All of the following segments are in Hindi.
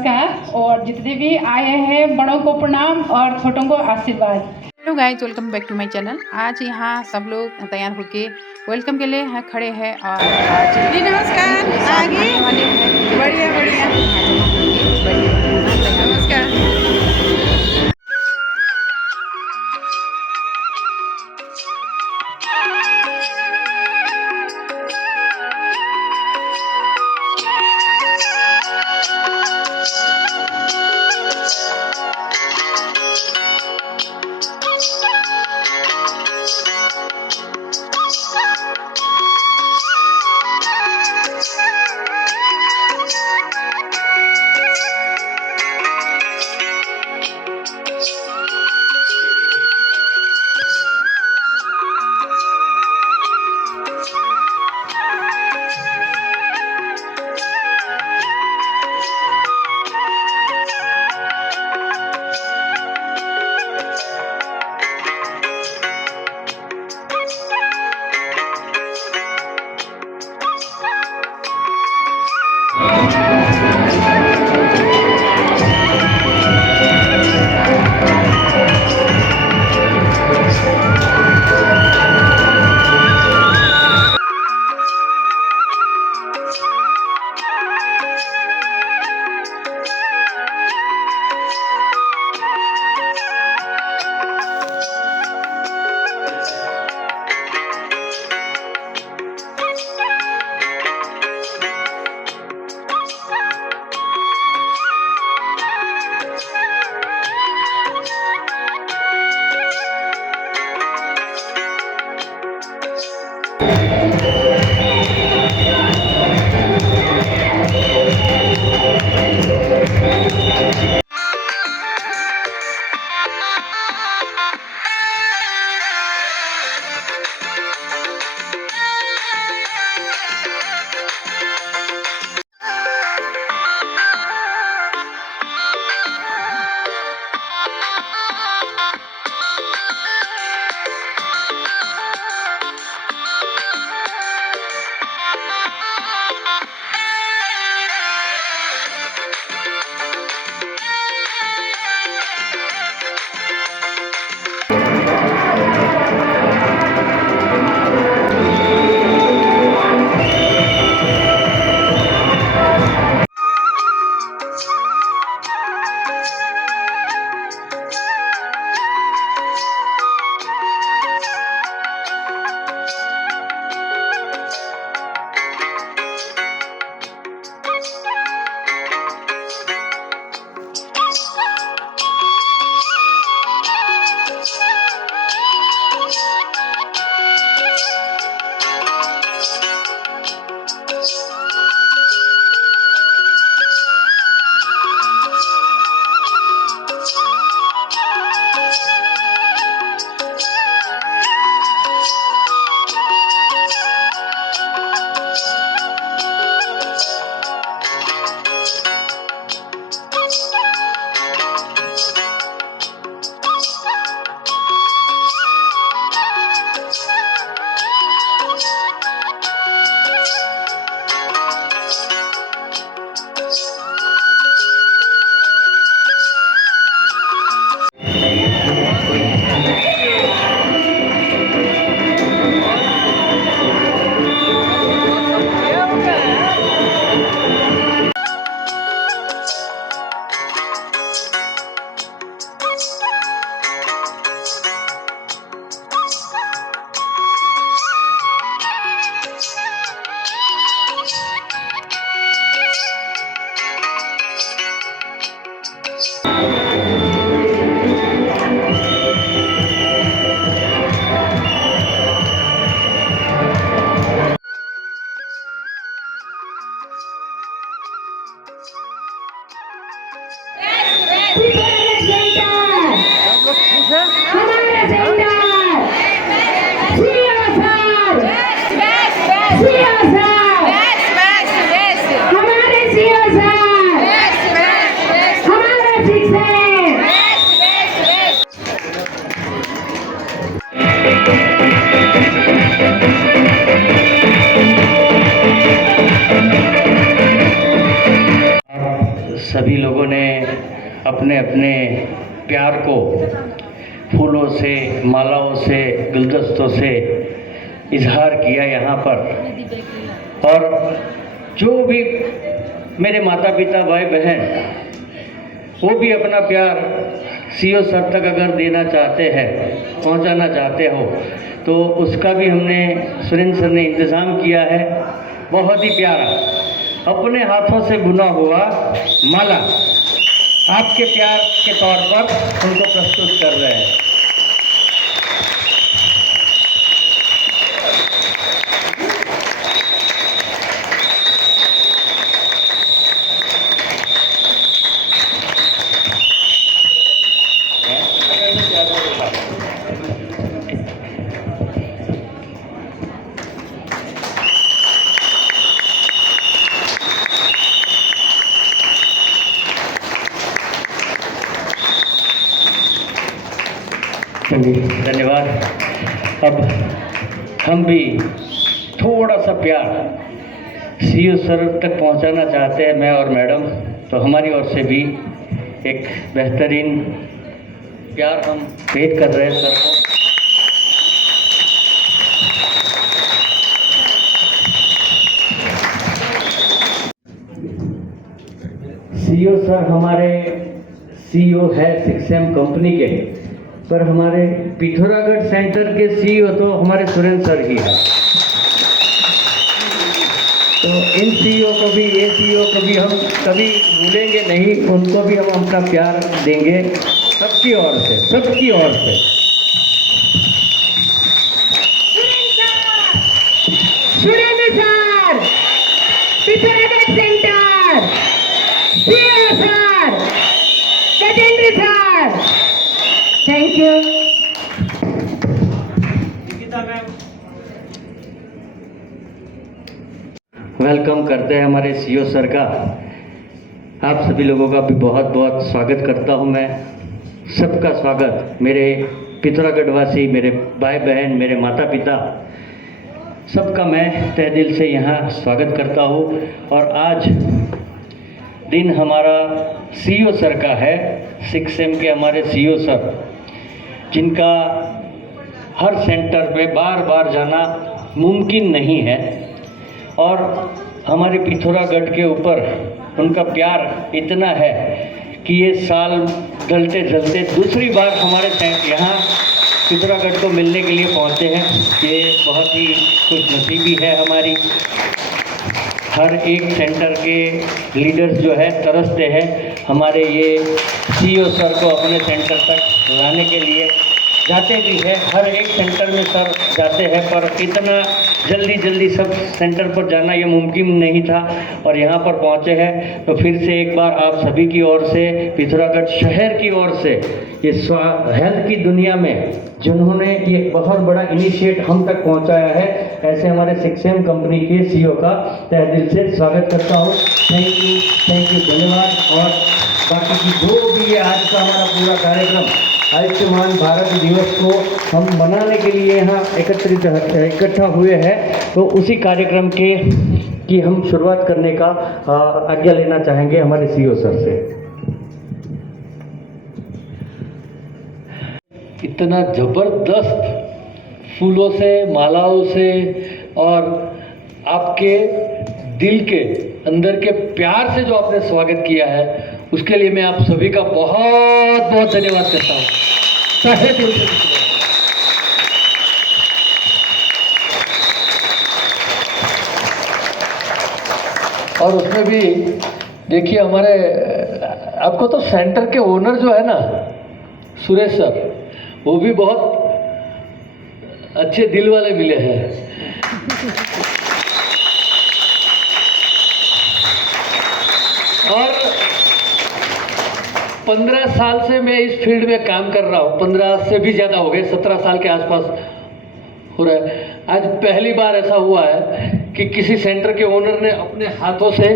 नमस्कार। और जितने भी आए हैं बड़ों को प्रणाम और छोटों को आशीर्वाद। Hello guys, welcome back to my channel. आज यहाँ सब लोग तैयार होके वेलकम के लिए हैं खड़े हैं और आज जी नमस्कार। आगे आने वाले हैं। बढ़िया बढ़िया। सब लोग यहाँ जमा होके बैठे हैं। नमस्कार। लोगों ने अपने अपने प्यार को फूलों से, मालाओं से, गुलदस्तों से इजहार किया यहाँ पर। और जो भी मेरे माता पिता, भाई बहन, वो भी अपना प्यार सीओ सर तक अगर देना चाहते हैं, पहुंचाना चाहते हो, तो उसका भी हमने सुरेंद्र सर ने इंतज़ाम किया है। बहुत ही प्यारा अपने हाथों से बुना हुआ माला आपके प्यार के तौर पर उनको प्रस्तुत कर रहे हैं। धन्यवाद। अब हम भी थोड़ा सा प्यार सीओ सर तक पहुंचाना चाहते हैं, मैं और मैडम। तो हमारी ओर से भी एक बेहतरीन प्यार हम भेंट कर रहे हैं सर को। सीओ सर हमारे सीईओ है 6M कंपनी के, पर हमारे पिथौरागढ़ सेंटर के सीईओ तो हमारे सुरेंद्र सर ही है। तो इन सीईओ को भी, ये सीईओ को भी हम कभी भूलेंगे नहीं, उनको भी हम अपना प्यार देंगे सबकी ओर से, सबकी ओर से। Surendra sir, Pithoragarh centre, CO sir, Gajendra sir, thank you. Welcome करते हैं हमारे सीईओ सर का। आप सभी लोगों का भी बहुत बहुत स्वागत करता हूं मैं। सबका स्वागत, मेरे पिथौरागढ़ वासी, मेरे भाई बहन, मेरे माता पिता, सबका मैं तहे दिल से यहाँ स्वागत करता हूँ। और आज दिन हमारा सीईओ सर का है, 6M के हमारे सीईओ सर, जिनका हर सेंटर पे बार बार जाना मुमकिन नहीं है। और हमारे पिथौरागढ़ के ऊपर उनका प्यार इतना है कि ये साल ढलते ढलते दूसरी बार हमारे यहाँ पिथौरागढ़ को मिलने के लिए पहुँचे हैं। ये बहुत ही खुशनसीबी है हमारी। हर एक सेंटर के लीडर्स जो है तरसते हैं हमारे ये सीईओ सर को अपने सेंटर तक लाने के लिए। जाते भी है, हर एक सेंटर में सर जाते हैं, पर इतना जल्दी सब सेंटर पर जाना ये मुमकिन नहीं था। और यहाँ पर पहुँचे हैं तो फिर से एक बार आप सभी की ओर से, पिथौरागढ़ शहर की ओर से, ये हेल्थ की दुनिया में जिन्होंने ये बहुत बड़ा इनिशिएट हम तक पहुँचाया है, ऐसे हमारे 6M कंपनी के सीईओ का तहे दिल से स्वागत करता हूँ। थैंक यू, धन्यवाद। और बाकी की जो भी ये आज का हमारा पूरा कार्यक्रम, आयुष्मान भारत दिवस को हम मनाने के लिए यहाँ इकट्ठा हुए हैं, तो उसी कार्यक्रम की हम शुरुआत करने का आज्ञा लेना चाहेंगे हमारे सीईओ सर से। इतना ज़बरदस्त फूलों से, मालाओं से और आपके दिल के अंदर के प्यार से जो आपने स्वागत किया है, उसके लिए मैं आप सभी का बहुत बहुत धन्यवाद करता हूँ, तहे दिल से। और उसमें भी देखिए हमारे, आपको तो सेंटर के ओनर जो है ना सुरेश सर, वो भी बहुत अच्छे दिल वाले मिले हैं। और 15 साल से मैं इस फील्ड में काम कर रहा हूँ, 15 से भी ज़्यादा हो गए, 17 साल के आसपास हो रहा है। आज पहली बार ऐसा हुआ है कि किसी सेंटर के ओनर ने अपने हाथों से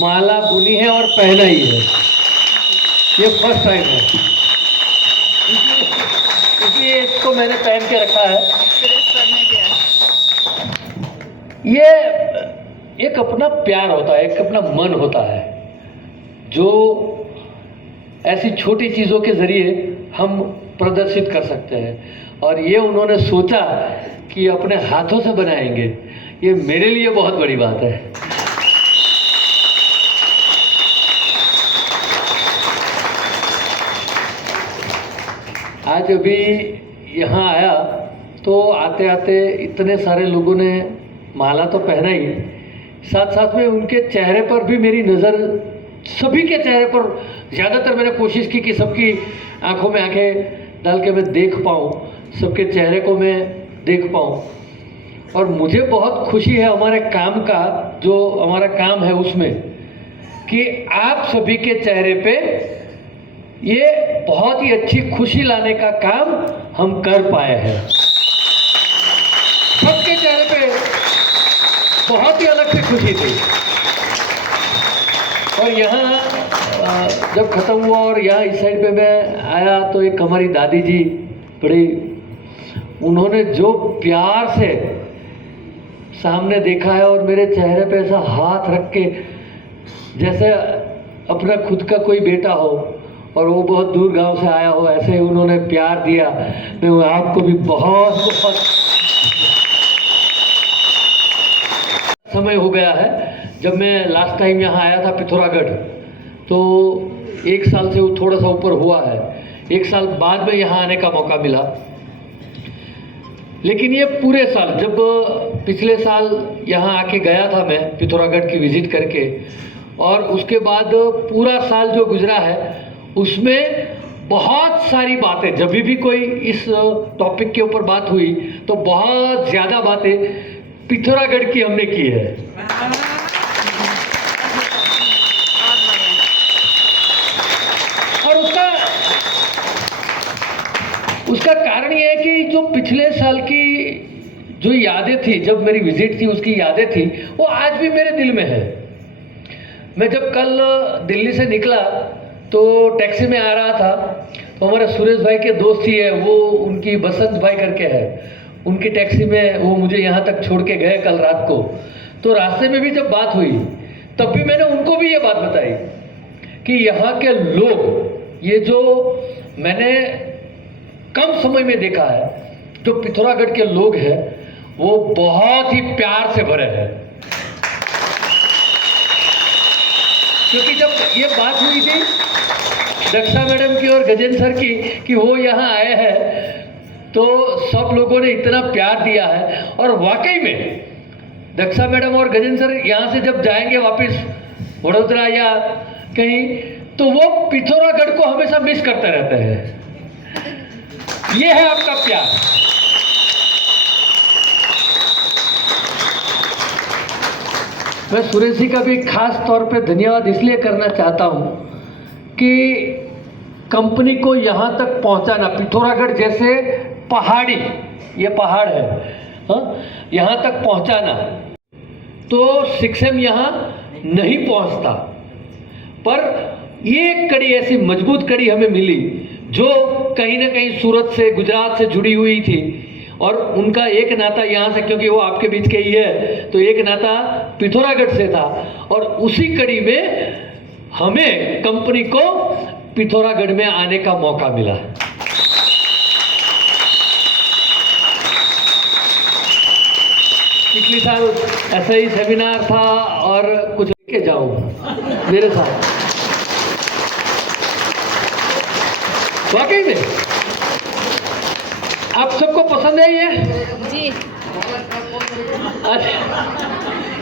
माला बुनी है और पहना ही है। ये फर्स्ट टाइम है, इसलिए इसको मैंने पहन के रखा है। ये एक अपना प्यार होता है, एक अपना मन होता है, जो ऐसी छोटी चीज़ों के ज़रिए हम प्रदर्शित कर सकते हैं। और ये उन्होंने सोचा कि अपने हाथों से बनाएंगे, ये मेरे लिए बहुत बड़ी बात है। आज अभी यहाँ आया तो आते आते इतने सारे लोगों ने माला तो पहना ही, साथ साथ में उनके चेहरे पर भी मेरी नज़र, सभी के चेहरे पर ज़्यादातर मैंने कोशिश की कि सबकी आंखों में आंखें डाल के मैं देख पाऊँ, सबके चेहरे को मैं देख पाऊँ। और मुझे बहुत खुशी है हमारे काम का, जो हमारा काम है उसमें, कि आप सभी के चेहरे पे ये बहुत ही अच्छी खुशी लाने का काम हम कर पाए हैं। सबके चेहरे पे बहुत ही अलग सी खुशी थी। और यहाँ जब ख़त्म हुआ और यहाँ इस साइड पे मैं आया तो एक हमारी दादी जी बड़ी, उन्होंने जो प्यार से सामने देखा है और मेरे चेहरे पे ऐसा हाथ रख के, जैसे अपना खुद का कोई बेटा हो और वो बहुत दूर गांव से आया हो, ऐसे ही उन्होंने प्यार दिया। मैं आपको भी बहुत बहुत समय हो गया है। जब मैं लास्ट टाइम यहाँ आया था पिथौरागढ़, तो 1 साल से थोड़ा सा ऊपर हुआ है, 1 साल बाद में यहाँ आने का मौका मिला। लेकिन ये पूरे साल, जब पिछले साल यहाँ आके गया था मैं पिथौरागढ़ की विज़िट करके, और उसके बाद पूरा साल जो गुजरा है उसमें बहुत सारी बातें, जब भी कोई इस टॉपिक के ऊपर बात हुई तो बहुत ज़्यादा बातें पिथौरागढ़ की हमने की है। और उसका कारण ये है कि जो पिछले साल की जो यादें थी, जब मेरी विजिट थी उसकी यादें थी, वो आज भी मेरे दिल में है। मैं जब कल दिल्ली से निकला तो टैक्सी में आ रहा था, तो हमारे सुरेश भाई के दोस्त ही है वो, उनकी बसंत भाई करके है, उनकी टैक्सी में वो मुझे यहाँ तक छोड़ के गए कल रात को। तो रास्ते में भी जब बात हुई तब भी मैंने उनको भी ये बात बताई कि यहाँ के लोग, ये जो मैंने कम समय में देखा है, जो पिथौरागढ़ के लोग हैं वो बहुत ही प्यार से भरे हैं। क्योंकि जब ये बात हुई थी दक्षा मैडम की और गजेंद्र सर की कि वो यहाँ आए हैं, तो सब लोगों ने इतना प्यार दिया है। और वाकई में दक्षा मैडम और गजेंद्र सर यहाँ से जब जाएंगे वापस वडोदरा या कहीं, तो वो पिथौरागढ़ को हमेशा मिस करते रहते हैं। ये है आपका प्यार। मैं सुरेश जी का भी खास तौर पे धन्यवाद इसलिए करना चाहता हूँ कि कंपनी को यहाँ तक पहुँचाना, पिथौरागढ़ जैसे पहाड़ी, ये पहाड़ है, हाँ, यहाँ तक पहुँचाना, तो सिक्सेम यहाँ नहीं पहुँचता। पर ये एक कड़ी, ऐसी मजबूत कड़ी हमें मिली जो कहीं ना कहीं सूरत से, गुजरात से जुड़ी हुई थी, और उनका एक नाता यहाँ से, क्योंकि वो आपके बीच के ही है, तो एक नाता पिथौरागढ़ से था। और उसी कड़ी में हमें कंपनी को पिथौरागढ़ में आने का मौका मिला। पिछले साल ऐसा ही सेमिनार था और कुछ लेके जाऊं मेरे साथ, वाकई में आप सबको पसंद है ये जी?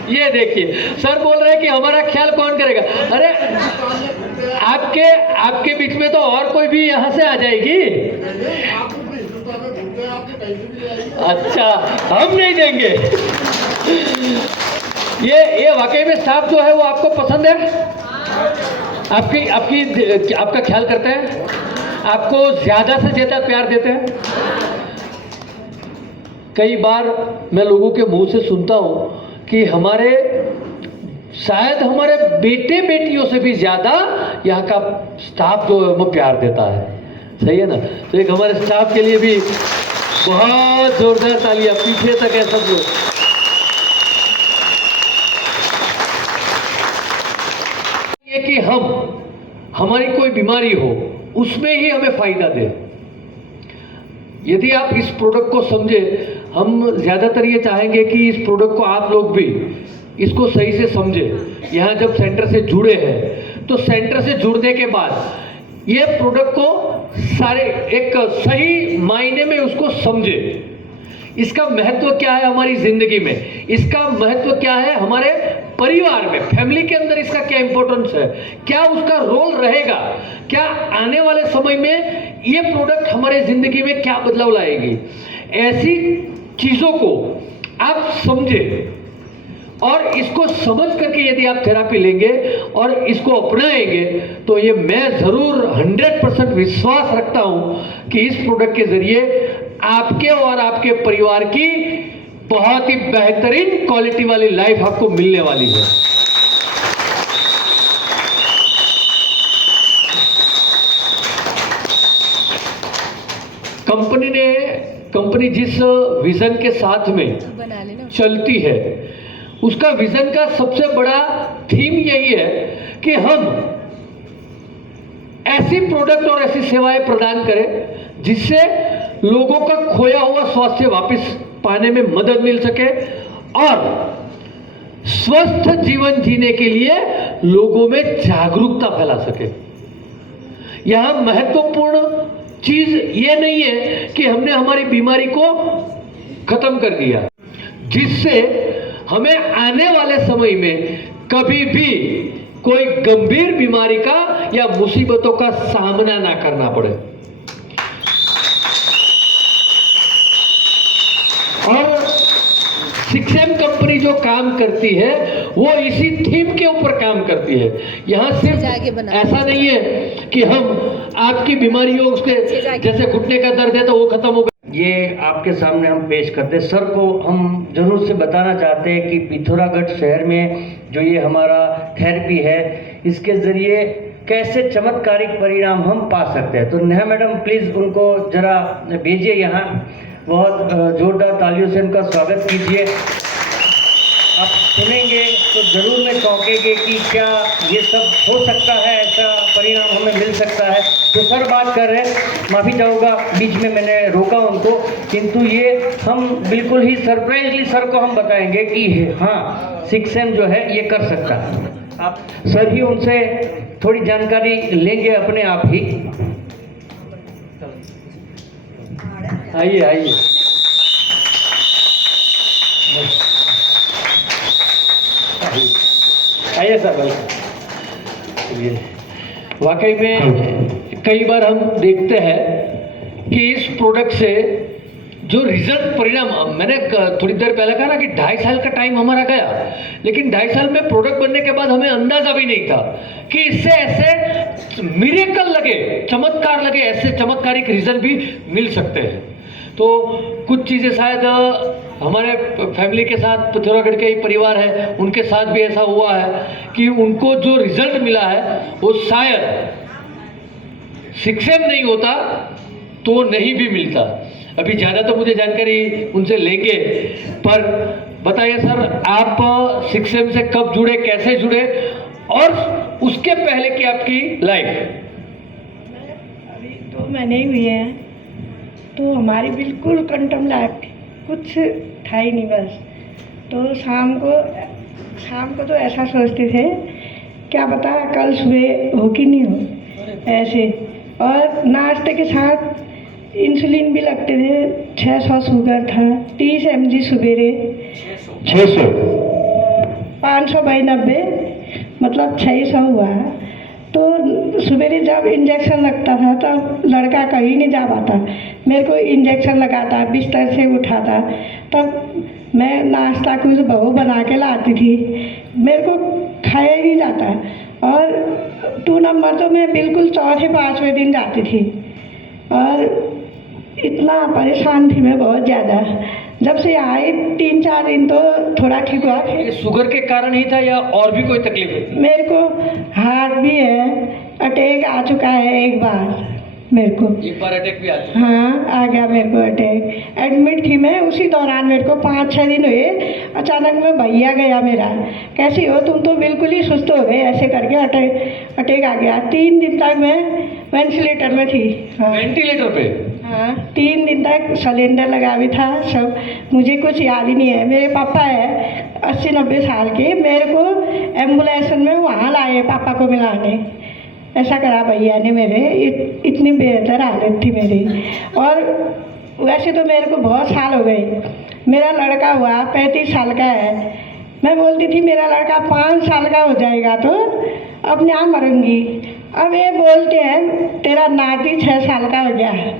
ये देखिए सर बोल रहे हैं कि हमारा ख्याल कौन करेगा। अरे आपके बीच में तो और कोई भी यहाँ से आ जाएगी। अच्छा, हम नहीं देंगे। ये वाकई में स्टाफ जो है वो आपको पसंद है, आपका ख्याल करते हैं, आपको ज्यादा से ज्यादा प्यार देते हैं। कई बार मैं लोगों के मुंह से सुनता हूँ कि शायद हमारे बेटे बेटियों से भी ज्यादा यहाँ का स्टाफ जो है वो प्यार देता है। सही है ना? तो एक हमारे स्टाफ के लिए भी बहुत जोरदार तालियां, पीछे तक है सब लोग। ये कि हम हमारी कोई बीमारी हो उसमें ही हमें फ़ायदा दे। यदि आप इस प्रोडक्ट को समझे, हम ज़्यादातर ये चाहेंगे कि इस प्रोडक्ट को आप लोग भी इसको सही से समझे। यहाँ जब सेंटर से जुड़े हैं तो सेंटर से जुड़ने के बाद ये प्रोडक्ट को सारे एक सही मायने में उसको समझे। इसका महत्व क्या है हमारी ज़िंदगी में, इसका महत्व क्या है हमारे परिवार में, फैमिली के अंदर इसका क्या इंपॉर्टेंस है, क्या उसका रोल रहेगा, क्या आने वाले समय में ये प्रोडक्ट हमारे ज़िंदगी में क्या बदलाव लाएगी। ऐसी चीज़ों को आप समझे और इसको समझ करके यदि आप थेरेपी लेंगे और इसको अपनाएंगे तो ये मैं ज़रूर 100% विश्वास रखता हूँ कि इस प्रोडक्ट के ज़रिए आपके और आपके परिवार की बहुत ही बेहतरीन क्वालिटी वाली लाइफ आपको मिलने वाली है। कंपनी जिस विजन के साथ में चलती है उसका विजन का सबसे बड़ा थीम यही है कि हम ऐसी प्रोडक्ट और ऐसी सेवाएं प्रदान करें जिससे लोगों का खोया हुआ स्वास्थ्य वापस पाने में मदद मिल सके और स्वस्थ जीवन जीने के लिए लोगों में जागरूकता फैला सके। यहां महत्वपूर्ण चीज ये नहीं है कि हमने हमारी बीमारी को खत्म कर दिया, जिससे हमें आने वाले समय में कभी भी कोई गंभीर बीमारी का या मुसीबतों का सामना ना करना पड़े। और सिक्सेम कंपनी जो काम करती है वो इसी थीम के ऊपर काम करती है। यहाँ सिर्फ ऐसा नहीं है कि हम आपकी बीमारियों उसके जैसे घुटने का दर्द है तो वो खत्म होगा। ये आपके सामने हम पेश करते। सर को हम जरूर से बताना चाहते हैं कि पिथौरागढ़ शहर में जो ये हमारा थेरेपी है इसके ज़रिए कैसे चमत्कारिक परिणाम हम पा सकते हैं। तो नेहा मैडम प्लीज़ उनको ज़रा भेजिए यहाँ, बहुत जोरदार तालियों से उनका स्वागत कीजिए। आप सुनेंगे तो ज़रूर में चौंकेंगे कि क्या ये सब हो सकता है, ऐसा परिणाम हमें मिल सकता है। तो सर बात कर रहे हैं, माफ़ी चाहूँगा बीच में मैंने रोका उनको, किंतु ये हम बिल्कुल ही सरप्राइजली सर को हम बताएंगे कि हाँ सिक्सेम जो है ये कर सकता है। आप सर ही उनसे थोड़ी जानकारी लेंगे अपने आप ही। आइए आइए। आइए सर, वेलकम। वाकई में कई बार हम देखते हैं कि इस प्रोडक्ट से जो रिजल्ट परिणाम, मैंने थोड़ी देर पहले कहा ना कि 2.5 साल का टाइम हमारा गया, लेकिन 2.5 साल में प्रोडक्ट बनने के बाद हमें अंदाजा भी नहीं था कि इससे ऐसे मिरेकल लगे, चमत्कार लगे, ऐसे चमत्कारिक रिजल्ट भी मिल सकते हैं। तो कुछ चीज़ें शायद हमारे फैमिली के साथ, पिथौरागढ़ के ही परिवार है उनके साथ भी ऐसा हुआ है कि उनको जो रिजल्ट मिला है वो शायद सिक्सेम नहीं होता तो नहीं भी मिलता। अभी ज़्यादा तो मुझे जानकारी उनसे लेंगे, पर बताइए सर आप सिक्सेम से कब जुड़े, कैसे जुड़े और उसके पहले की आपकी लाइफ? अभी 2 महीने हुए हैं तो हमारी बिल्कुल कंटम लाइफ कुछ था ही नहीं बस। तो शाम को तो ऐसा सोचते थे क्या पता कल सुबह हो कि नहीं हो ऐसे, और नाश्ते के साथ इंसुलिन भी लगते थे। 600 शुगर था, 30 mg सवेरे, 600 500/90 मतलब 600 हुआ। तो सवेरे जब इंजेक्शन लगता था तब लड़का कहीं नहीं जा पाता, मेरे को इंजेक्शन लगाता, बिस्तर से उठाता, तब मैं नाश्ता कुछ बहू बना के लाती थी, मेरे को खाया ही नहीं जाता। और 2 नंबर तो मैं बिल्कुल 4-5वें दिन जाती थी और इतना परेशान थी मैं बहुत ज़्यादा। जब से आए 3-4 दिन तो थोड़ा ठीक हुआ। ये शुगर के कारण ही था या और भी कोई तकलीफ है? मेरे को हार्ट भी है, अटैक आ चुका है एक बार, मेरे को। एक बार अटैक भी आ चुका। हाँ, आ गया मेरे को अटैक। एडमिट थी मैं, उसी दौरान मेरे को 5-6 दिन हुए, अचानक में भैया गया मेरा, कैसी हो तुम, तो बिल्कुल ही सुस्त हो गए, ऐसे करके अटैक आ गया। 3 दिन तक मैं वेंटिलेटर में थी। हाँ, वेंटिलेटर पे? हाँ, 3 दिन तक सिलेंडर लगा भी था सब, मुझे कुछ याद ही नहीं है। मेरे पापा है 80-90 साल के, मेरे को एम्बुलेंस में वहाँ लाए पापा को मिलाने, ऐसा करा भैया ने मेरे। इतनी बेहतर हालत थी मेरी। और वैसे तो मेरे को बहुत साल हो गए, मेरा लड़का हुआ 35 साल का है। मैं बोलती थी मेरा लड़का 5 साल का हो जाएगा तो अपने आप मरूंगी। अब ये बोलते हैं तेरा नाती 6 साल का हो गया है।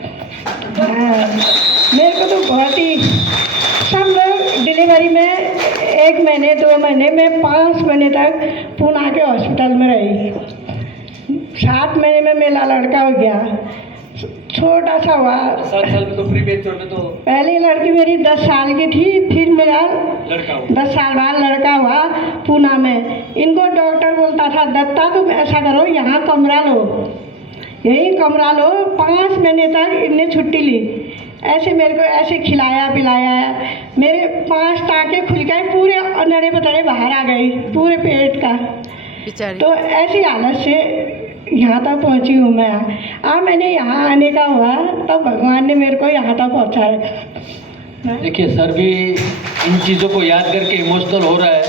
हाँ, मेरे को तो बहुत ही, सब लोग डिलीवरी में 1 महीने 2 महीने में 5 महीने तक पूना के हॉस्पिटल में रही। 7 महीने में मेरा लड़का हो गया, छोटा सा हुआ। 7 साल में तो प्रीमेच्योर में तो पहली लड़की मेरी 10 साल की थी, फिर मेरा लड़का हुआ। 10 साल बाद लड़का हुआ पूना में। इनको डॉक्टर बोलता था दत्ता तुम ऐसा करो यहाँ कमरा लो, यही कमरा लो। 5 महीने तक इनने छुट्टी ली। ऐसे मेरे को ऐसे खिलाया पिलाया, मेरे 5 टाँके खुल गए, पूरे नड़े पतड़े बाहर आ गए पूरे पेट का। बेचारी। तो ऐसी हालत से यहाँ तक पहुँची हूँ मैं। मैंने यहाँ आने का हुआ तब भगवान ने मेरे को यहाँ तक पहुँचाया। देखिए सर भी इन चीज़ों को याद करके इमोशनल हो रहा है।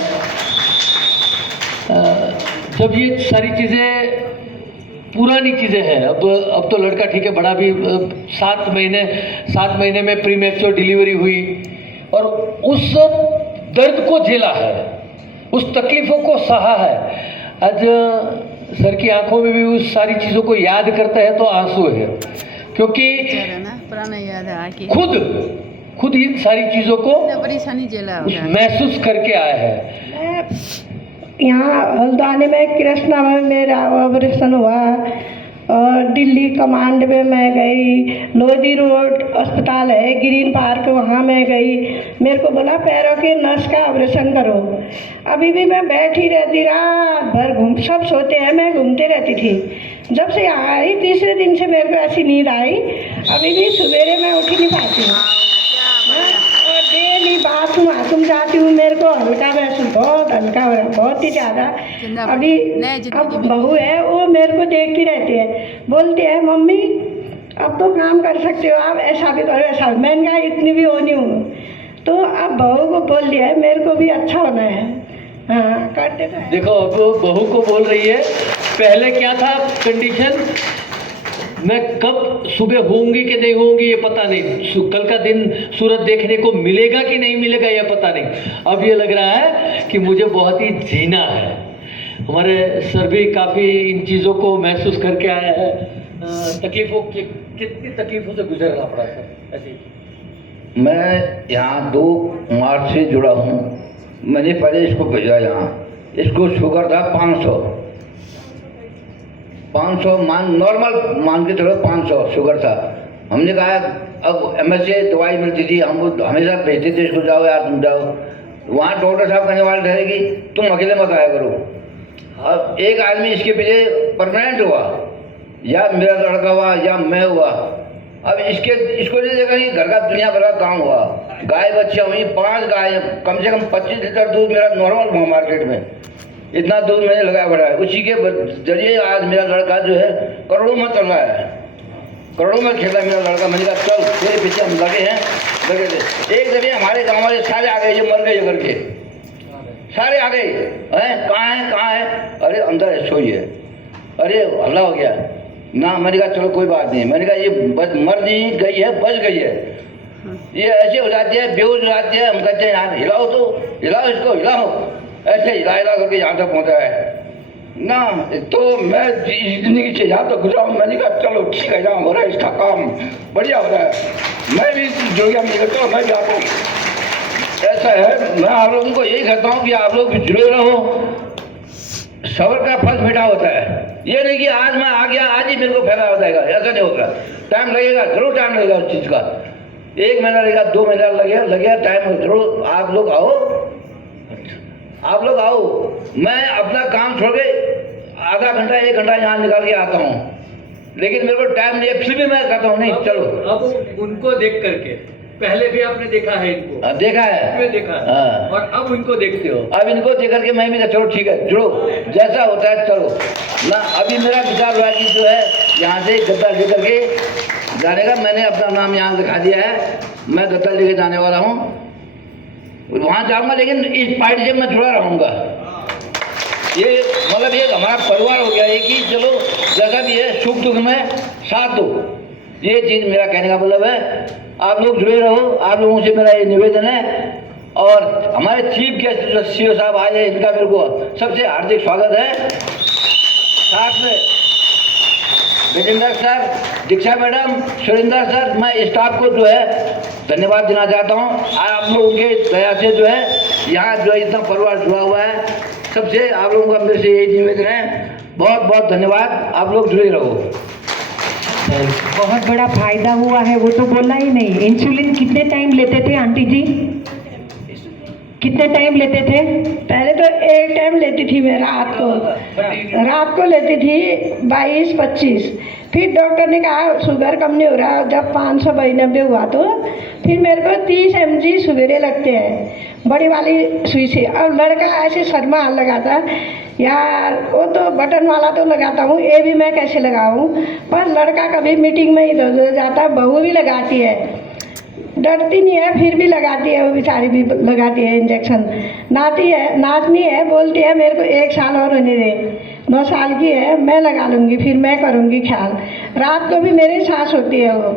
जब ये सारी चीज़ें पुरानी चीज़ें हैं, अब तो लड़का ठीक है, बड़ा भी 7 महीने में प्रीमेच्योर डिलीवरी हुई और उस दर्द को झेला है, उस तकलीफ़ों को सहा है। आज सर की आंखों में भी उस सारी चीज़ों को याद करता है तो आंसू है, क्योंकि बेचारा ना पुराना याद है आके खुद इन सारी चीज़ों को परेशानी झेला होगा। महसूस करके आया है। मैं यहाँ हल्द्वानी में कृष्णा में मेरा ऑपरेशन हुआ और दिल्ली कमांड में मैं गई, लोधी रोड अस्पताल है ग्रीन पार्क, वहाँ मैं गई। मेरे को बोला पैरों के नस का ऑपरेशन करो। अभी भी मैं बैठी रहती, रात भर सब सोते हैं, मैं घूमते रहती थी। जब से यहाँ आई 3रे दिन से मेरे को ऐसी नींद आई, अभी भी सवेरे मैं उठ ही नहीं पाती हूँ। और डेली बाथरूम जाती हूँ, मेरे को हल्का महसूस, बहुत हल्का हो रहा है, बहुत ही ज़्यादा। अभी अब बहू है, वो मेरे को देखती रहती है, बोलती है मम्मी अब तो काम कर सकते हो आप, ऐसा भी करो ऐसा। मैंने कहा इतनी भी हो नहीं हूँ, तो अब बहू को बोल दिया है मेरे को भी अच्छा होना है। हाँ, करते तो है। देखो अब बहू को बोल रही है, पहले क्या था कंडीशन, मैं कब सुबह होंगी कि नहीं होंगी ये पता नहीं, कल का दिन सूरज देखने को मिलेगा कि नहीं मिलेगा ये पता नहीं। अब ये लग रहा है कि मुझे बहुत ही जीना है। हमारे सर भी काफ़ी इन चीज़ों को महसूस करके आया है। तकलीफ़ों की कितनी तकलीफ़ों से गुजरना पड़ा सर ऐसे? मैं यहाँ 2 मार्च से जुड़ा हूँ। मैंने पहले इसको भेजा यहाँ, इसको शुगर था 500 नॉर्मल मान के चलो 500 शुगर था। हमने कहा अब MSA दवाई मिलती थी, हम हमेशा भेजते थे इसको, जाओ यार तुम जाओ। वहाँ डॉक्टर साहब कहने वाले थे कि तुम अकेले मत आया करो। अब एक आदमी इसके पीछे परमानेंट हुआ, या मेरा लड़का हुआ या मैं हुआ। अब इसको ये देखा कि घर का दुनिया भर का काम हुआ, गाय बच्चियाँ हुई, 5 गाय, कम से कम 25 लीटर दूध मेरा नॉर्मल हुआ मार्केट में। इतना दूध मैंने लगाया पड़ा है, उसी के जरिए आज मेरा लड़का जो है करोड़ों में चल रहा है, करोड़ों में खेला मेरा लड़का। मैंने कहा चल तेरे पीछे हम लगे थे। एक जगह हमारे गाँव वाले सारे आ गए, ये मर गए करके सारे आ गए हैं, कहाँ है? अरे अंदर है, सोइए। अरे हल्ला हो गया ना। मैंने कहा चलो कोई बात नहीं। मैंने कहा ये मर नहीं गई है, बच गई है। ये ऐसे हो जाती है, बेहोश हो जाती है। हम कहते हैं यार हिलाओ, तो हिलाओ इसको, हिलाओ। ऐसे हिला करके यहाँ तक पहुँचा है ना। तो मैं जिंदगी से यहाँ तक गुजरा हूँ। मैंने कहा चलो ठीक है, जहाँ हो रहा है इसका काम बढ़िया हो रहा है, मैं भी जुड़ गया। मैं कहता हूँ मैं जाता हूँ। ऐसा है, मैं आप लोगों को यही कहता हूँ कि आप लोग भी जुड़े रहो। सब्र का फल मीठा होता है। ये नहीं कि आज मैं आ गया आज ही मेरे को फायदा हो जाएगा, ऐसा नहीं होगा। टाइम लगेगा, जरूर टाइम लगेगा उस चीज़ का। 1 महीना लगेगा, 2 महीना लगेगा टाइम जरूर। आप लोग आओ। मैं अपना काम छोड़ के आधा घंटा 1 घंटा यहाँ निकाल के आता हूँ। लेकिन मेरे को टाइम नहीं है, फिर भी मैं कहता हूँ नहीं चलो। अब उनको देख करके, पहले भी आपने देखा है इनको, देखा है, इसमें देखा है, हाँ। और अब इनको देखते हो। अब इनको देख करके मैं भी कहा चलो ठीक है, जुड़ो, जैसा होता है चलो ना। अभी मेरा विचार हुआ कि जो है यहाँ से गद्दा लेकर के जाने का, मैंने अपना नाम यहाँ दिखा दिया है, मैं गद्दा लेके जाने वाला हूँ, वहाँ जाऊँगा, लेकिन इस पार्टी से मैं जुड़ा रहूँगा। ये मतलब ये हमारा परिवार हो गया है कि चलो जैसा भी है सुख दुख में साथ दो, ये चीज़ मेरा कहने का मतलब है। आप लोग जुड़े रहो, आप लोगों से मेरा ये निवेदन है। और हमारे चीफ गेस्ट जो सीओ साहब आए हैं, इनका मेरे को सबसे हार्दिक स्वागत है। साथ में विजेंद्र सर, दीक्षा मैडम, सुरेंद्र सर, मैं स्टाफ को जो है धन्यवाद देना चाहता हूँ। आप लोगों के दया से जो है यहाँ जो है इतना परिवार जुड़ा हुआ है, सबसे आप लोगों का मेरे से यही निवेदन है। बहुत बहुत धन्यवाद, आप लोग जुड़े रहो। बहुत बड़ा फायदा हुआ है, वो तो बोला ही नहीं। इंसुलिन कितने टाइम लेते थे आंटी जी, कितने टाइम लेते थे? पहले तो एक टाइम लेती थी मैं रात को लेती थी 22-25। फिर डॉक्टर ने कहा शुगर कम नहीं हो रहा, जब 592 हुआ तो फिर मेरे को 30 mg सवेरे लगते हैं बड़ी वाली सुई से। अब लड़का ऐसे शर्मा लगाता यार, वो तो बटन वाला तो लगाता हूँ, ये भी मैं कैसे लगाऊँ, पर लड़का कभी मीटिंग में इधर उधर जाता, बहू भी लगाती है, डरती नहीं है फिर भी लगाती है, वो बेचारी भी लगाती है इंजेक्शन। नाचनी है, बोलती है मेरे को 1 साल और होने दे, 9 साल की है, मैं लगा लूँगी, फिर मैं करूँगी ख्याल। रात को भी मेरी सांस होती है वो।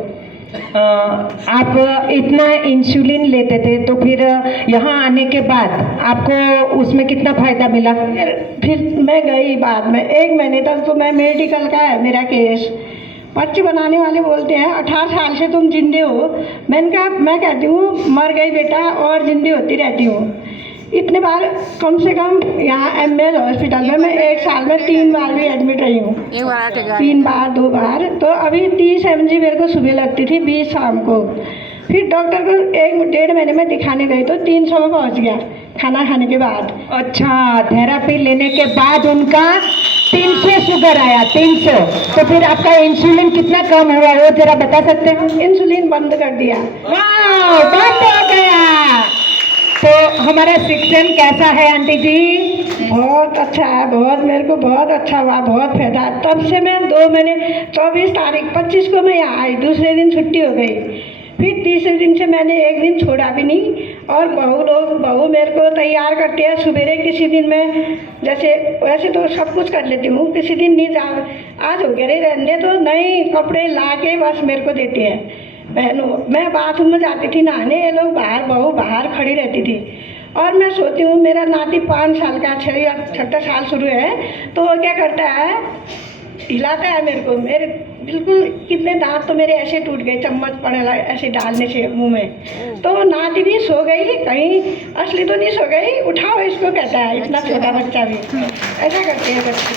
आप इतना इंसुलिन लेते थे तो फिर यहाँ आने के बाद आपको उसमें कितना फायदा मिला? फिर मैं गई बाद में 1 महीने तक तो मैं मेडिकल का है मेरा केस। पर्ची बनाने वाले बोलते हैं 18 साल से तुम जिंदे हो। मैंने कहा, मैं कहती हूँ मर गई बेटा और जिंदी होती रहती हूँ। इतने बार कम से कम यहाँ MS हॉस्पिटल में मैं 1 साल में 3 बार भी एडमिट रही हूँ, 3 बार 2 बार। तो अभी 30 mg मेरे को सुबह लगती थी, 20 शाम को। फिर डॉक्टर को 1-1.5 महीने में दिखाने गई तो 300 में पहुँच गया खाना खाने के बाद। अच्छा, थेरेपी लेने के बाद उनका 300 शुगर आया, 300। तो फिर आपका इंसुलिन कितना कम हुआ वो जरा बता सकते हैं? इंसुलिन बंद कर दिया। वाह, बंद हो गया। तो हमारा शिक्षण कैसा है आंटी जी? बहुत अच्छा है, बहुत मेरे को बहुत अच्छा हुआ, बहुत फायदा। तब से मैं 2 महीने 24 तारीख 25 को मैं यहाँ आई, दूसरे दिन छुट्टी हो गई। फिर तीसरे दिन से मैंने 1 दिन छोड़ा भी नहीं। और बहू मेरे को तैयार करती है सवेरे, किसी दिन मैं जैसे वैसे तो सब कुछ कर लेती हूँ, किसी दिन नहीं जा, आज हो गया नहीं रहने तो नए कपड़े ला के बस मेरे को देते हैं। बहनों, मैं बाथरूम में जाती थी नहाने, ये लोग बाहर, बहू बाहर खड़ी रहती थी। और मैं सोती हूँ, मेरा नाती 5 साल का, 6 साल शुरू है, तो वो क्या करता है, हिलाता है मेरे को। मेरे बिल्कुल कितने दांत तो मेरे ऐसे टूट गए, चम्मच पड़ेगा ऐसे डालने से मुंह में। तो नाती भी सो गई, कहीं असली तो नहीं सो गई, उठाओ इसको कहता है, इतना छोटा बच्चा भी ऐसा करते हैं बच्चे।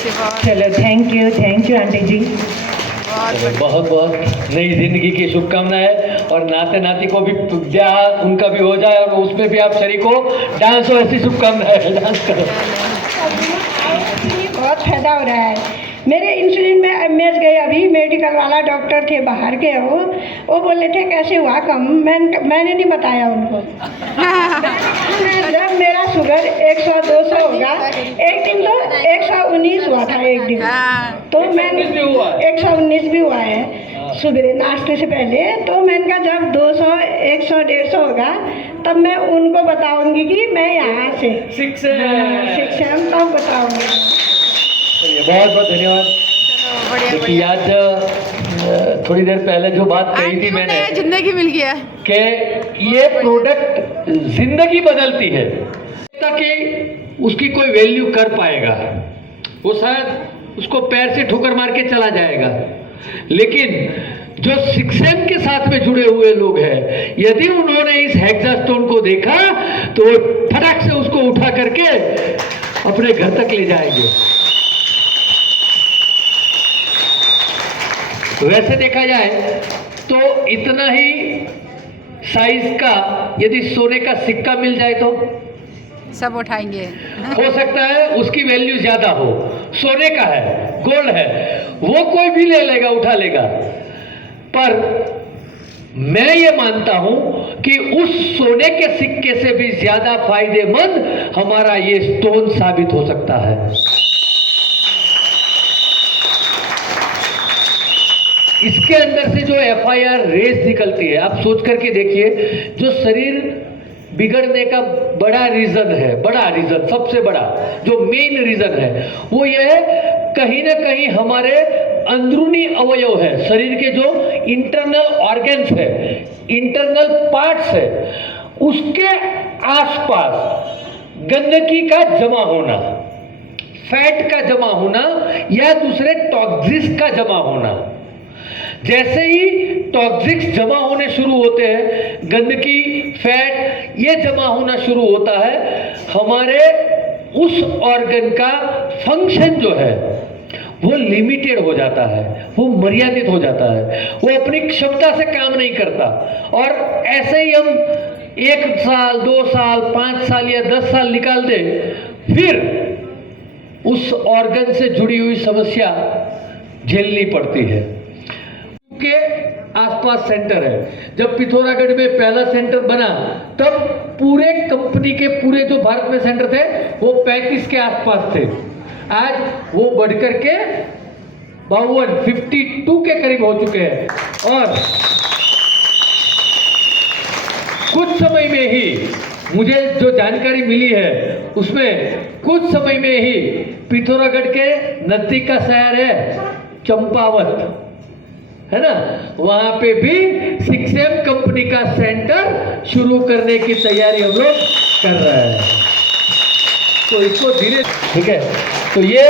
चलो, थैंक यू आंटी जी। बहुत बहुत नई जिंदगी की शुभकामनाएं, और नाते नाती को भी ब्याह उनका भी हो जाए और उसमें भी आप शरीक हो, डांस हो, ऐसी शुभकामनाएं, डांस करो। बहुत फायदा हो रहा है। मेरे इंसुलिन में MS गए, अभी मेडिकल वाला डॉक्टर थे बाहर के, वो बोले थे कैसे हुआ कम, मैंने नहीं बताया उनको। जब मेरा शुगर 100-200 होगा, एक दिन तो 119 हुआ था एक दिन, तो मैंने 119 भी हुआ है सुबह नाश्ते से पहले। तो मैंने कहा जब 200, 100, 150 होगा तब मैं उनको बताऊंगी कि मैं यहाँ से शिक्षा तब बताऊंगी। बहुत बहुत धन्यवाद। देखिए आज थोड़ी देर पहले जो बात कही थी मैंने, जिंदगी मिल गया कि ये प्रोडक्ट जिंदगी बदलती है, ताकि उसकी कोई वैल्यू कर पाएगा, वो शायद उसको पैर से ठोकर मार के चला जाएगा। लेकिन जो सिक्सेम के साथ में जुड़े हुए लोग हैं, यदि उन्होंने इस हेक्सास्टोन को देखा तो वो फटाक से उसको उठा करके अपने घर तक ले जाएंगे। वैसे देखा जाए तो इतना ही साइज का यदि सोने का सिक्का मिल जाए तो सब उठाएंगे। हो सकता है उसकी वैल्यू ज्यादा हो। सोने का है, गोल्ड है, वो कोई भी ले लेगा, उठा लेगा। पर मैं ये मानता हूं कि उस सोने के सिक्के से भी ज्यादा फायदेमंद हमारा ये स्टोन साबित हो सकता है। इसके अंदर से जो एफआईआर रेस निकलती है, आप सोच करके देखिए, जो शरीर बिगड़ने का बड़ा रीजन है, बड़ा रीजन, सबसे बड़ा जो मेन रीजन है वो ये है, कहीं ना कहीं हमारे अंदरूनी अवयव है, शरीर के जो इंटरनल ऑर्गन्स है, इंटरनल पार्ट्स है, उसके आसपास गंदगी का जमा होना, फैट का जमा होना या दूसरे टॉक्सिक्स का जमा होना। जैसे ही टॉक्सिक्स जमा होने शुरू होते हैं, गंदगी, फैट ये जमा होना शुरू होता है, हमारे उस ऑर्गन का फंक्शन जो है वो लिमिटेड हो जाता है, वो मर्यादित हो जाता है, वो अपनी क्षमता से काम नहीं करता। और ऐसे ही हम 1 साल, 2 साल, 5 साल या 10 साल निकाल दें, फिर उस ऑर्गन से जुड़ी हुई समस्या झेलनी पड़ती है। के आसपास सेंटर है, जब पिथौरागढ़ में पहला सेंटर बना तब पूरे कंपनी के पूरे जो भारत में सेंटर थे वो 35 के आसपास थे। आज वो बढ़कर के 52 के करीब हो चुके हैं। और कुछ समय में ही मुझे जो जानकारी मिली है उसमें कुछ समय में ही पिथौरागढ़ के नजदीक का शहर है चंपावत, है ना, वहां पे भी 6M कंपनी का सेंटर शुरू करने की तैयारी हम लोग कर रहे हैं। तो इसको धीरे, ठीक है, तो ये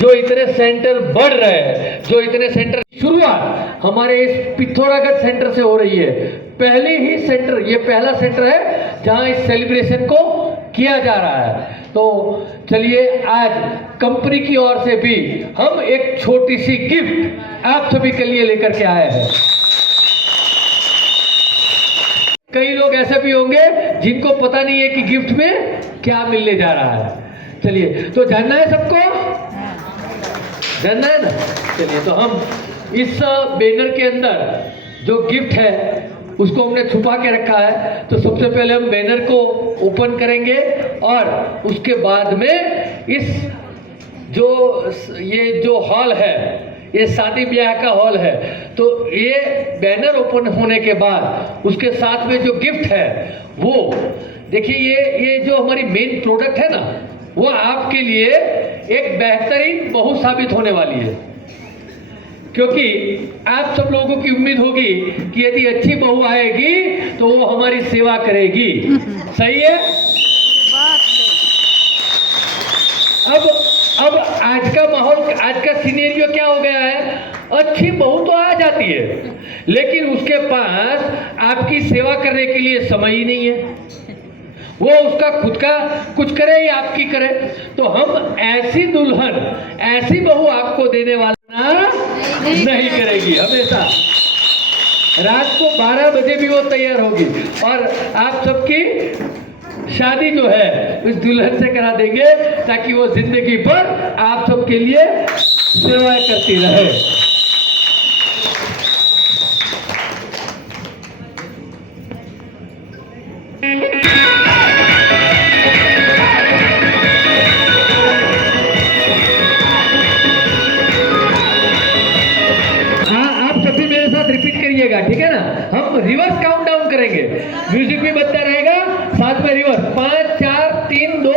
जो इतने सेंटर बढ़ रहे हैं, जो इतने सेंटर, शुरुआत हमारे इस पिथौरागढ़ सेंटर से हो रही है। पहले ही सेंटर, ये पहला सेंटर है जहां इस सेलिब्रेशन को किया जा रहा है। तो चलिए, आज कंपनी की ओर से भी हम एक छोटी सी गिफ्ट आप सभी के लिए लेकर के आए हैं। कई लोग ऐसे भी होंगे जिनको पता नहीं है कि गिफ्ट में क्या मिलने जा रहा है। चलिए, तो जानना है सबको, जानना है ना? चलिए, तो हम इस बैनर के अंदर जो गिफ्ट है उसको हमने छुपा के रखा है। तो सबसे पहले हम बैनर को ओपन करेंगे और उसके बाद में इस ये जो हॉल है, ये शादी ब्याह का हॉल है, तो ये बैनर ओपन होने के बाद उसके साथ में जो गिफ्ट है वो देखिए, ये जो हमारी मेन प्रोडक्ट है ना, वो आपके लिए एक बेहतरीन बहू साबित होने वाली है। क्योंकि आप सब लोगों की उम्मीद होगी कि यदि अच्छी बहू आएगी तो वो हमारी सेवा करेगी। सही है? अब आज का माहौल, आज का सिनेरियो क्या हो गया है? अच्छी बहू तो आ जाती है, लेकिन उसके पास आपकी सेवा करने के लिए समय ही नहीं है। वो उसका खुद का कुछ करे या आपकी करे। तो हम ऐसी दुल्हन, ऐसी बहू आपको देने वाला नहीं करेगी। हमेशा रात को 12 बजे भी वो तैयार होगी और आप सबकी शादी जो है उस दुल्हन से करा देंगे, ताकि वो जिंदगी भर आप सबके लिए सेवा करती रहे। ठीक है ना? हम रिवर्स काउंट डाउन करेंगे, म्यूजिक भी बजता रहेगा, साथ में रिवर्स 5 4 3 2।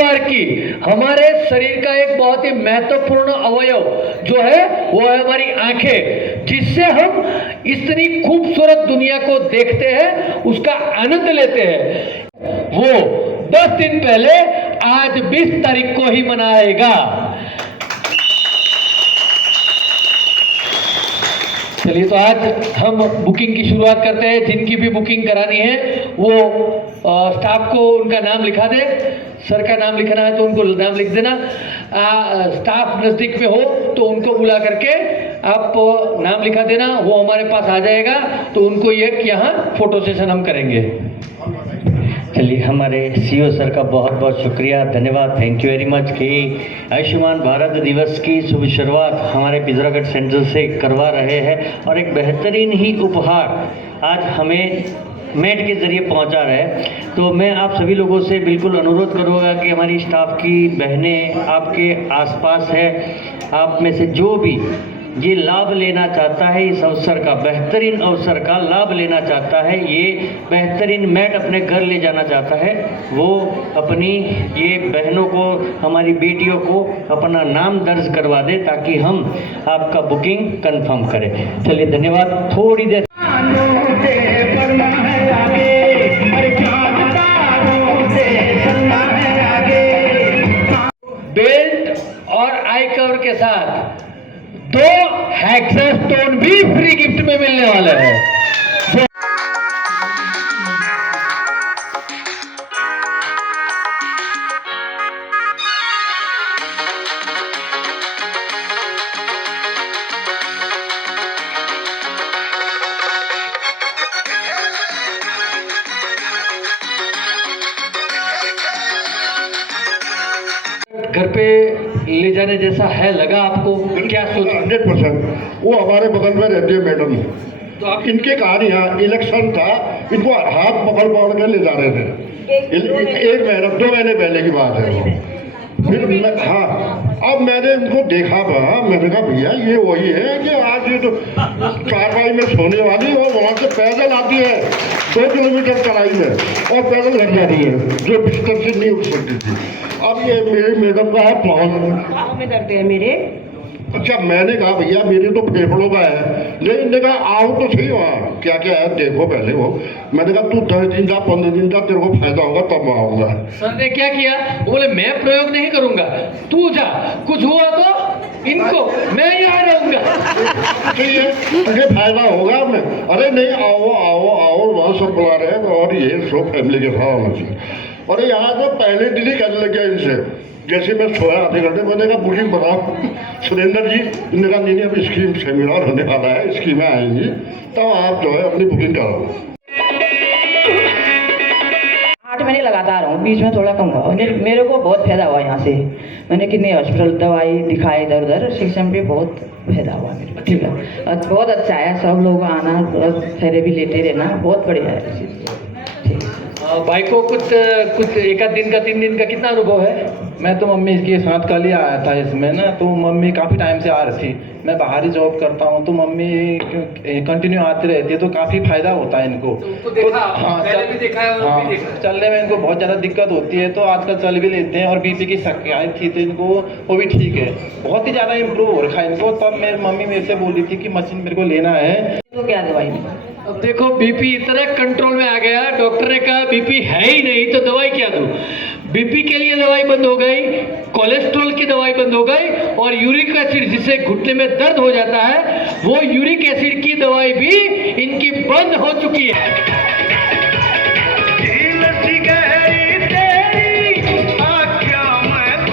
परिवार की, हमारे शरीर का एक बहुत ही महत्वपूर्ण अवयव जो है वो है हमारी आंखें, जिससे हम इतनी खूबसूरत दुनिया को देखते हैं, उसका आनंद लेते हैं। वो 10 दिन पहले आज 20 तारीख को ही मनाएगा। चलिए, तो आज हम बुकिंग की शुरुआत करते हैं। जिनकी भी बुकिंग करानी है वो स्टाफ को उनका नाम लिखा दे। सर का नाम लिखना है तो उनको नाम लिख देना। स्टाफ नज़दीक में हो तो उनको बुला करके आप नाम लिखा देना, वो हमारे पास आ जाएगा, तो उनको एक यहाँ फोटो सेशन हम करेंगे। चलिए, हमारे सीओ सर का बहुत बहुत शुक्रिया, धन्यवाद, थैंक यू वेरी मच कि आयुष्मान भारत दिवस की शुभ शुरुआत हमारे पिथौरागढ़ सेंटर से करवा रहे हैं और एक बेहतरीन ही उपहार आज हमें मेट के ज़रिए पहुंचा रहे हैं। तो मैं आप सभी लोगों से बिल्कुल अनुरोध करूँगा कि हमारी स्टाफ की बहनें आपके आसपास है, आप में से जो भी ये लाभ लेना चाहता है, इस अवसर का, बेहतरीन अवसर का लाभ लेना चाहता है, ये बेहतरीन मैट अपने घर ले जाना चाहता है, वो अपनी ये बहनों को, हमारी बेटियों को अपना नाम दर्ज करवा दे ताकि हम आपका बुकिंग कंफर्म करें। चलिए, धन्यवाद। थोड़ी देर बेल्ट और आई कवर के साथ 2 हेक्सा स्टोन भी फ्री गिफ्ट में मिलने वाला है। घर पे ले जाने जैसा है लगा आपको? क्या सोच? 100%। वो हमारे बगल में रहती है मैडम, तो आप इनके कारण यहाँ इलेक्शन था, इनको हाथ पकड़ पकड़ कर ले जा रहे थे। एक महीना 2 महीने पहले की बात है वो। फिर अब मैंने इनको देखा, मैंने कहा भैया ये वही है कि आज ये तो कार्रवाई में सोने वाली और वहाँ से पैदल आती है 2 किलोमीटर चढ़ाई में और पैदल लग जा रही है, जो बिस्तर से नहीं उठ सकती थी। अब ये मेरे मैडम का है पाँव में दर्द है मेरे। अच्छा, मैंने कहा भैया मेरे तो फेफड़ों का है, लेकिन इन्होंने कहा आओ तो सही वहाँ क्या क्या है देखो पहले वो। मैंने कहा तू 10 दिन का 15 दिन का तेरे को फायदा होगा तब आऊँगा। सर ने क्या किया, बोले मैं प्रयोग नहीं करूंगा, तू जा, कुछ हुआ तो इनको मैं यहाँ रहूंगा। सही है, तुझे फायदा होगा। मैं अरे नहीं, आओ आओ आओ, वहाँ सब बुला रहे हैं और ये सब फैमिली के साथ होना चाहिए। और यहाँ तो पहले दिन ही कहने लग गया इनसे, जैसे मैं सोया आधे घंटे, मैंने कहा बुकिंग बनाओ सुरेंद्र जी। इन्होंने कहा नहीं अब स्कीम सेमिनार होने वाला है, स्कीमें आएंगी तब आप जो है अपनी बुकिंग कराओ। 8 महीने लगातार हूँ, बीच में थोड़ा कम हुआ। मेरे को बहुत फायदा हुआ यहाँ से। मैंने कितने हॉस्पिटल दवाई दिखाई इधर उधर, शिक्षण पे बहुत फायदा हुआ मेरे को। ठीक है, बहुत अच्छा है, सब लोग आना थेरेपी लेते रहना, बहुत बढ़िया है। भाई को कुछ 1 दिन का 3 दिन का कितना अनुभव है? मैं तो मम्मी इसके साथ कल ही आया था इसमें ना, तो मम्मी काफ़ी टाइम से आ रही थी। मैं बाहर ही जॉब करता हूँ तो मम्मी कंटिन्यू आती रहती है, तो काफ़ी फायदा होता है इनको। तो हाँ, चलने में इनको बहुत ज़्यादा दिक्कत होती है, तो आजकल चल भी लेते हैं। और बीपी की शिकायत थी तो इनको वो भी ठीक है, बहुत ही ज़्यादा इम्प्रूव हो रखा है इनको। तब मेरी मम्मी मेरे से बोल रही थी कि मशीन मेरे को लेना है। तो क्या दवाई? अब देखो बीपी इतना कंट्रोल में आ गया, डॉक्टर ने कहा बीपी है ही नहीं तो दवाई क्या दूं। बीपी के लिए दवाई बंद हो गई, कोलेस्ट्रॉल की दवाई बंद हो गई, और यूरिक एसिड जिससे घुटने में दर्द हो जाता है, वो यूरिक एसिड की दवाई भी इनकी बंद हो चुकी है।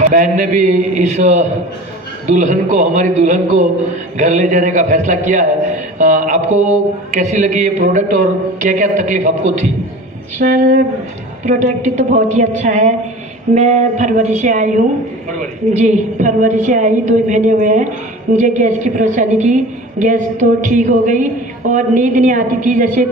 बहन ने भी इस दुल्हन को, हमारी दुल्हन को घर ले जाने का फैसला किया है। आपको कैसी लगी ये प्रोडक्ट और क्या क्या तकलीफ आपको थी? सर प्रोडक्ट तो बहुत ही अच्छा है। मैं फरवरी से आई हूँ जी, फरवरी से आई, 2 महीने हुए हैं। मुझे गैस की परेशानी थी, गैस तो ठीक हो गई और नींद नहीं आती थी। जैसे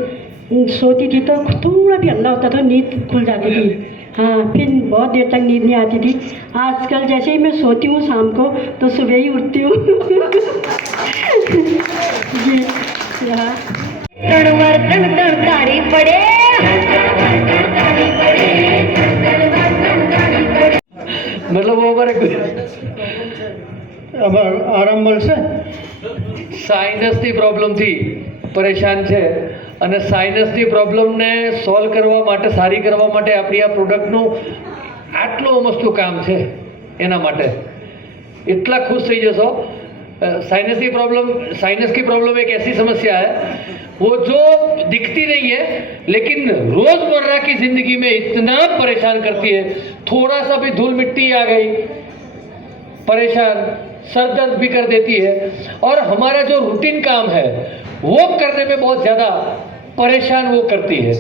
सोती थी तो थोड़ा भी हल्ला होता था नींद खुल जाती थी। हाँ, फिर बहुत देर तक नींद नहीं आती थी। आजकल जैसे ही मैं सोती हूँ शाम को तो सुबह ही उठती हूँ। जी हाँ। मतलब वो આરામ મળશે સાઇનસની પ્રોબ્લેમ થી પરેશાન છે અને સાઇનસની પ્રોબ્લેમને સોલ્વ કરવા માટે, સારી કરવા માટે આપણી આ પ્રોડક્ટનું આટલું મસ્તું કામ છે. એના માટે એટલા ખુશ થઈ જશો. साइनस की प्रॉब्लम एक ऐसी समस्या है वो जो दिखती नहीं है लेकिन रोजमर्रा की जिंदगी में इतना परेशान करती है. थोड़ा सा भी धूल मिट्टी आ गई परेशान, सर दर्द भी कर देती है और हमारा जो रूटीन काम है वो करने में बहुत ज़्यादा परेशान वो करती है.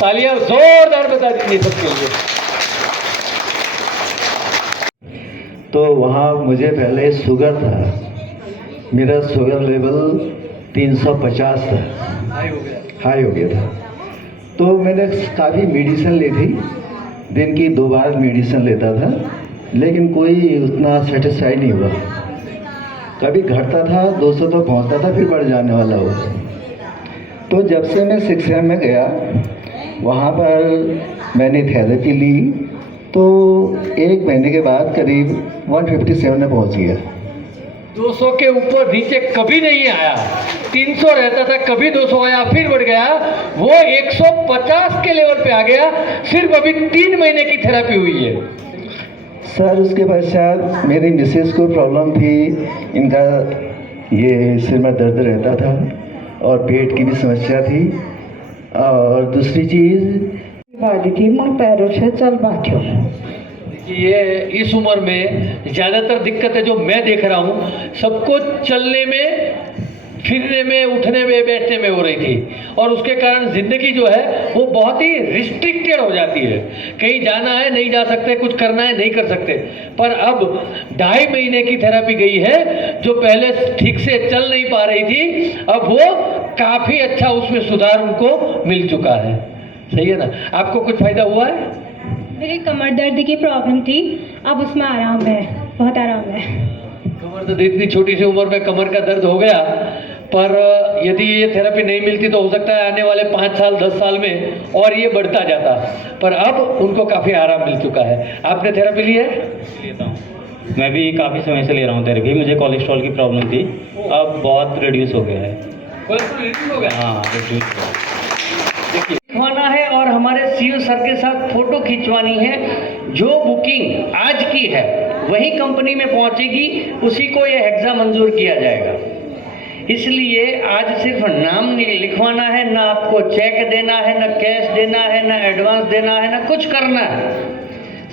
तालियां जोरदार बता दीजिए सबके लिए. तो वहाँ मुझे पहले शुगर था, मेरा शुगर लेवल 350 था, हाई हो गया था. तो मैंने काफ़ी मेडिसिन ली थी, दिन की 2 बार मेडिसिन लेता था, लेकिन कोई उतना सेटिस्फाई नहीं हुआ. कभी घटता था, 200 तो पहुँचता था, फिर बढ़ जाने वाला हो. तो जब से मैं 6M में गया, वहाँ पर मैंने थेरेपी ली, तो 1 महीने के बाद करीब 157 में पहुंच गया. 200 के ऊपर नीचे कभी नहीं आया. 300 रहता था, कभी 200 आया, फिर बढ़ गया, वो 150 के लेवल पे आ गया. सिर्फ अभी 3 महीने की थेरेपी हुई है. सर उसके पश्चात मेरी मिसेस को प्रॉब्लम थी, इनका ये सिर में दर्द रहता था और पेट की भी समस्या थी. और दूसरी चीज़ वाली थी, मैं पैरों से चल बैठो. ये इस उम्र में ज़्यादातर दिक्कत है जो मैं देख रहा हूँ, सबको चलने में, फिरने में, उठने में, बैठने में हो रही थी और उसके कारण ज़िंदगी जो है वो बहुत ही रिस्ट्रिक्टेड हो जाती है. कहीं जाना है नहीं जा सकते, कुछ करना है नहीं कर सकते. पर अब 2.5 महीने की थेरेपी गई है, जो पहले ठीक से चल नहीं पा रही थी, अब वो काफ़ी अच्छा उसमें सुधार उनको मिल चुका है. सही है ना? आपको कुछ फायदा हुआ है? मेरी कमर दर्द की प्रॉब्लम थी, अब उसमें आराम है, बहुत आराम है. कमर दर्द इतनी छोटी सी उम्र में कमर का दर्द हो गया, पर यदि ये थेरेपी नहीं मिलती तो हो सकता है आने वाले 5 साल 10 साल में और ये बढ़ता जाता. पर अब उनको काफ़ी आराम मिल चुका है. आपने थेरेपी ली है? लेता हूँ, मैं भी काफ़ी समय से ले रहा हूँ थेरेपी. मुझे कोलेस्ट्रॉल की प्रॉब्लम थी, अब बहुत रिड्यूस हो गया है. कोलेस्ट्रॉल रिड्यूस हो गया? हाँ, रिड्यूस हो गया. लिखवाना है और हमारे सीईओ सर के साथ फोटो खिंचवानी है. जो बुकिंग आज की है वही कंपनी में पहुंचेगी, उसी को ये हेक्सा मंजूर किया जाएगा. इसलिए आज सिर्फ नाम नहीं लिखवाना है, ना आपको चेक देना है, ना कैश देना है, ना एडवांस देना है, ना कुछ करना है.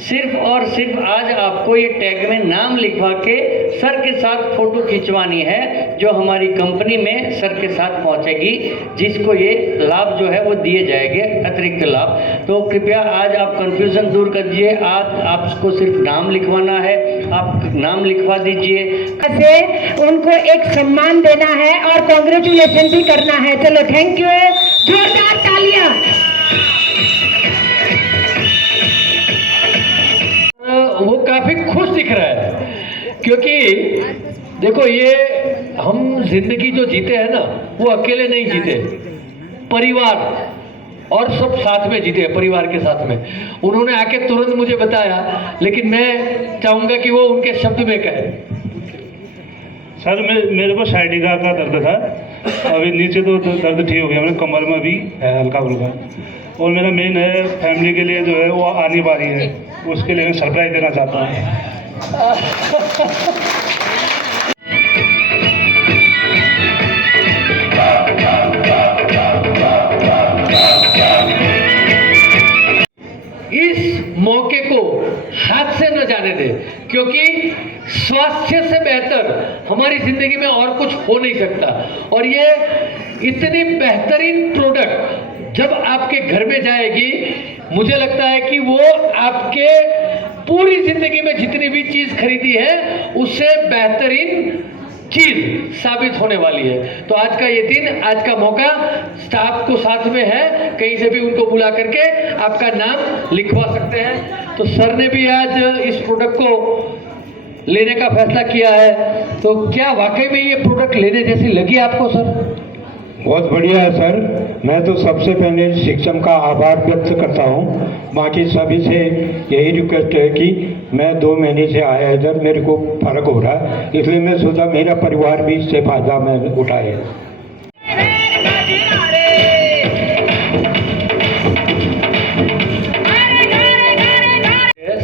सिर्फ और सिर्फ आज आपको ये टैग में नाम लिखवा के सर के साथ फोटो खिंचवानी है, जो हमारी कंपनी में सर के साथ पहुंचेगी, जिसको ये लाभ जो है वो दिए जाएंगे, अतिरिक्त लाभ. तो कृपया आज आप कंफ्यूजन दूर कर दीजिए. आज आपको सिर्फ नाम लिखवाना है, आप नाम लिखवा दीजिए. से उनको एक सम्मान देना है और कांग्रेचुलेशन भी करना है. चलो थैंक यू, जोरदार तालियां. वो काफ़ी खुश दिख रहा है, क्योंकि देखो ये हम जिंदगी जो जीते हैं ना, वो अकेले नहीं जीते, परिवार और सब साथ में जीते हैं, परिवार के साथ में. उन्होंने आके तुरंत मुझे बताया, लेकिन मैं चाहूँगा कि वो उनके शब्द में कहे. सर मेरे को साइडिका का दर्द था, अभी नीचे तो दर्द ठीक हो गया, मेरे कमर में भी है हल्का फुल्का. और मेरा मेन है फैमिली के लिए जो है वो आने वाली है, उसके लिए मैं सरप्राइज देना चाहता हूँ. इस मौके को हाथ से न जाने दे, क्योंकि स्वास्थ्य से बेहतर हमारी जिंदगी में और कुछ हो नहीं सकता. और ये इतनी बेहतरीन प्रोडक्ट जब आपके घर में जाएगी, मुझे लगता है कि वो आपके पूरी जिंदगी में जितनी भी चीज खरीदी है उससे बेहतरीन चीज साबित होने वाली है. तो आज का ये दिन, आज का मौका स्टाफ को साथ में है, कहीं से भी उनको बुला करके आपका नाम लिखवा सकते हैं. तो सर ने भी आज इस प्रोडक्ट को लेने का फैसला किया है. तो क्या वाकई में ये प्रोडक्ट लेने जैसी लगी आपको सर? बहुत बढ़िया है सर। मैं तो सबसे पहले शिक्षम का आभार व्यक्त करता हूँ। बाकी सभी से यही रिक्वेस्ट है कि मैं 2 महीने से आया इधर, मेरे को फर्क हो रहा है, इसलिए मैं सोचा मेरा परिवार भी इससे फायदा मैं उठाए।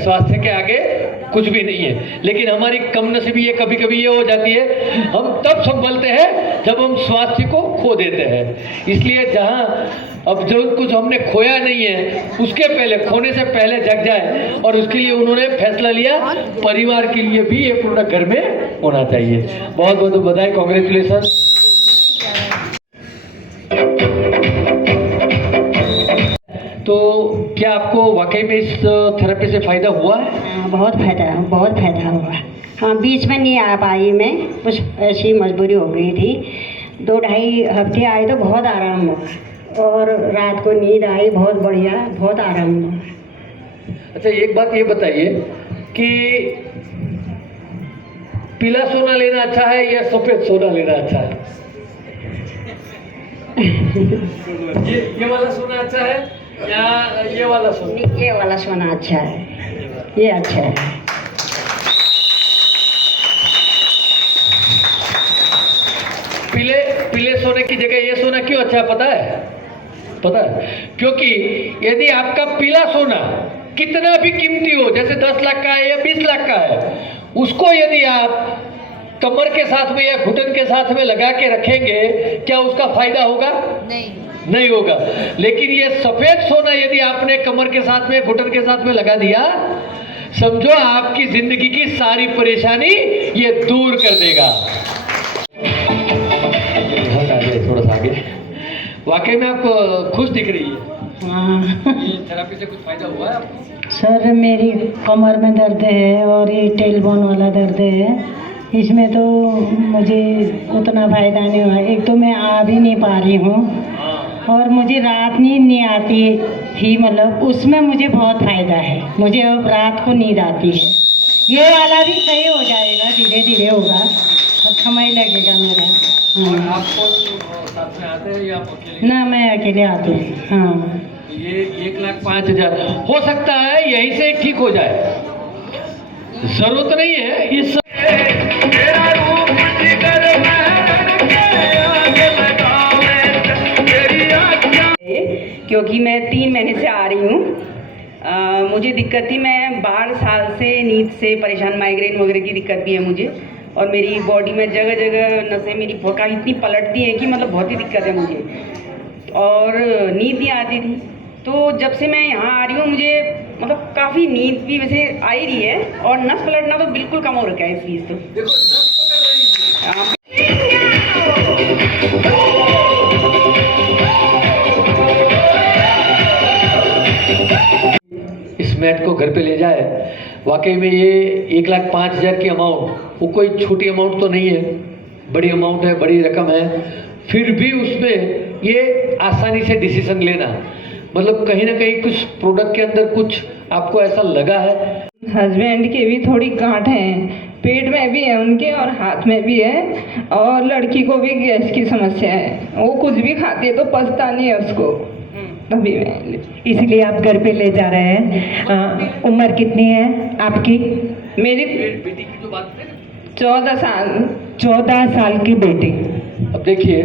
स्वास्थ्य के आगे कुछ भी नहीं है, लेकिन हमारी कम नसीबी ये कभी कभी ये हो जाती है, हम तब संभलते हैं जब हम स्वास्थ्य को खो देते हैं। इसलिए जहां अब जो कुछ हमने खोया नहीं है उसके पहले, खोने से पहले जग जाए, और उसके लिए उन्होंने फैसला लिया परिवार के लिए भी ये प्रोडक्ट घर में होना चाहिए। बहुत बहुत बधाई, कांग्रेचुलेशन। तो क्या आपको वाकई में इस थेरेपी से फायदा हुआ है? बहुत फायदा हुआ। हाँ, बीच में नहीं आ पाई मैं, कुछ ऐसी मजबूरी हो गई थी। 2-2.5 हफ्ते आए तो बहुत आराम हुआ, और रात को नींद आई बहुत बढ़िया, बहुत आराम हुआ। अच्छा, एक बात ये बताइए कि पीला सोना लेना अच्छा है या सफेद सोना लेना अच्छा है? ये वाला सोना अच्छा है या ये वाला सोना? ये वाला सोना अच्छा है, ये अच्छा है। पीले सोने की जगह ये सोना क्यों अच्छा है पता है? क्योंकि यदि आपका पीला सोना कितना भी कीमती हो, जैसे 10 लाख का है या 20 लाख का है, उसको यदि आप कमर के साथ में या घुटन के साथ में लगा के रखेंगे, क्या उसका फायदा होगा? नहीं होगा। लेकिन ये सफेद सोना यदि आपने कमर के साथ में, घुटन के साथ में लगा दिया, समझो आपकी जिंदगी की सारी परेशानी ये दूर कर देगा। थोड़ा सा आगे। वाकई में आप खुश दिख रही है। हाँ। ये थेरेपी से कुछ फायदा हुआ है आपको? सर, मेरी कमर में दर्द है और ये टेलबोन वाला दर्द है, इसमें तो मुझे उतना फायदा नहीं हुआ। एक तो मैं आ भी नहीं पा रही हूँ, और मुझे रात नींद नहीं आती थी, मतलब उसमें मुझे बहुत फायदा है। मुझे अब रात को नींद आती है। ये वाला भी सही हो जाएगा, धीरे धीरे होगा, और समय लगेगा मेरा। और आपको साथ में आते हैं या आप अकेले? ना, मैं अकेले आती हूँ। हाँ, ये 1,05,000 हो सकता है यहीं से ठीक हो जाए, जरूरत नहीं है इस क्योंकि मैं 3 महीने से आ रही हूँ। मुझे दिक्कत थी, मैं 12 साल से नींद से परेशान, माइग्रेन वगैरह की दिक्कत भी है मुझे, और मेरी बॉडी में जगह जगह नसें मेरी इतनी पलटती हैं कि मतलब बहुत ही दिक्कत है मुझे, और नींद नहीं आती थी। तो जब से मैं यहाँ आ रही हूँ, मुझे मतलब काफ़ी नींद भी वैसे आ ही रही है, और नस पलटना तो बिल्कुल कम हो रखा है इस चीज़ तो। देखो, इस मैट को घर पे ले जाए, वाकई में ये 1,05,000 की अमाउंट, वो कोई छोटी अमाउंट तो नहीं है, बड़ी अमाउंट है, बड़ी रकम है। फिर भी उसमें ये आसानी से डिसीजन लेना, मतलब कहीं ना कहीं कुछ प्रोडक्ट के अंदर कुछ आपको ऐसा लगा है? हस्बैंड के भी थोड़ी गांठ है, पेट में भी है उनके और हाथ में भी है, और लड़की को भी गैस की समस्या है। वो कुछ भी खाती है तो पचता नहीं है उसको। अभी इसलिए आप घर पे ले जा रहे हैं। उम्र कितनी है आपकी? मेरी बेटी की जो बात है 14 साल। 14 साल की बेटी। अब देखिए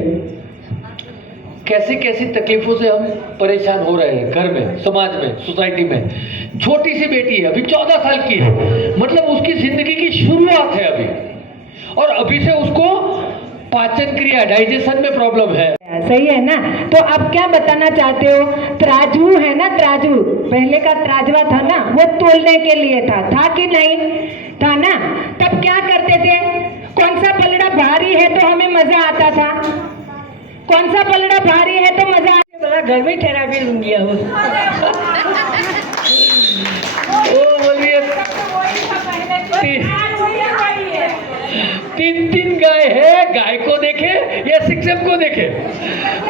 कैसी कैसी तकलीफों से हम परेशान हो रहे हैं, घर में, समाज में, सोसाइटी में। छोटी सी बेटी है, अभी 14 साल की है, मतलब उसकी जिंदगी की शुरुआत है अभी, और अभी से उसको पाचन क्रिया, डाइजेशन में प्रॉब्लम है। सही है ना? तो आप क्या बताना चाहते हो? तराजू है ना, तराजू पहले का तराजवा था ना, वो तोलने के लिए था कि नहीं था ना? तब क्या करते थे? कौन सा पलड़ा भारी है तो हमें मजा आता था, कौन सा पलड़ा भारी है तो मजा आता, घर में थेरेपी लूंगी। तीन गाय है, गाय को देखे या शिक्षक को देखे।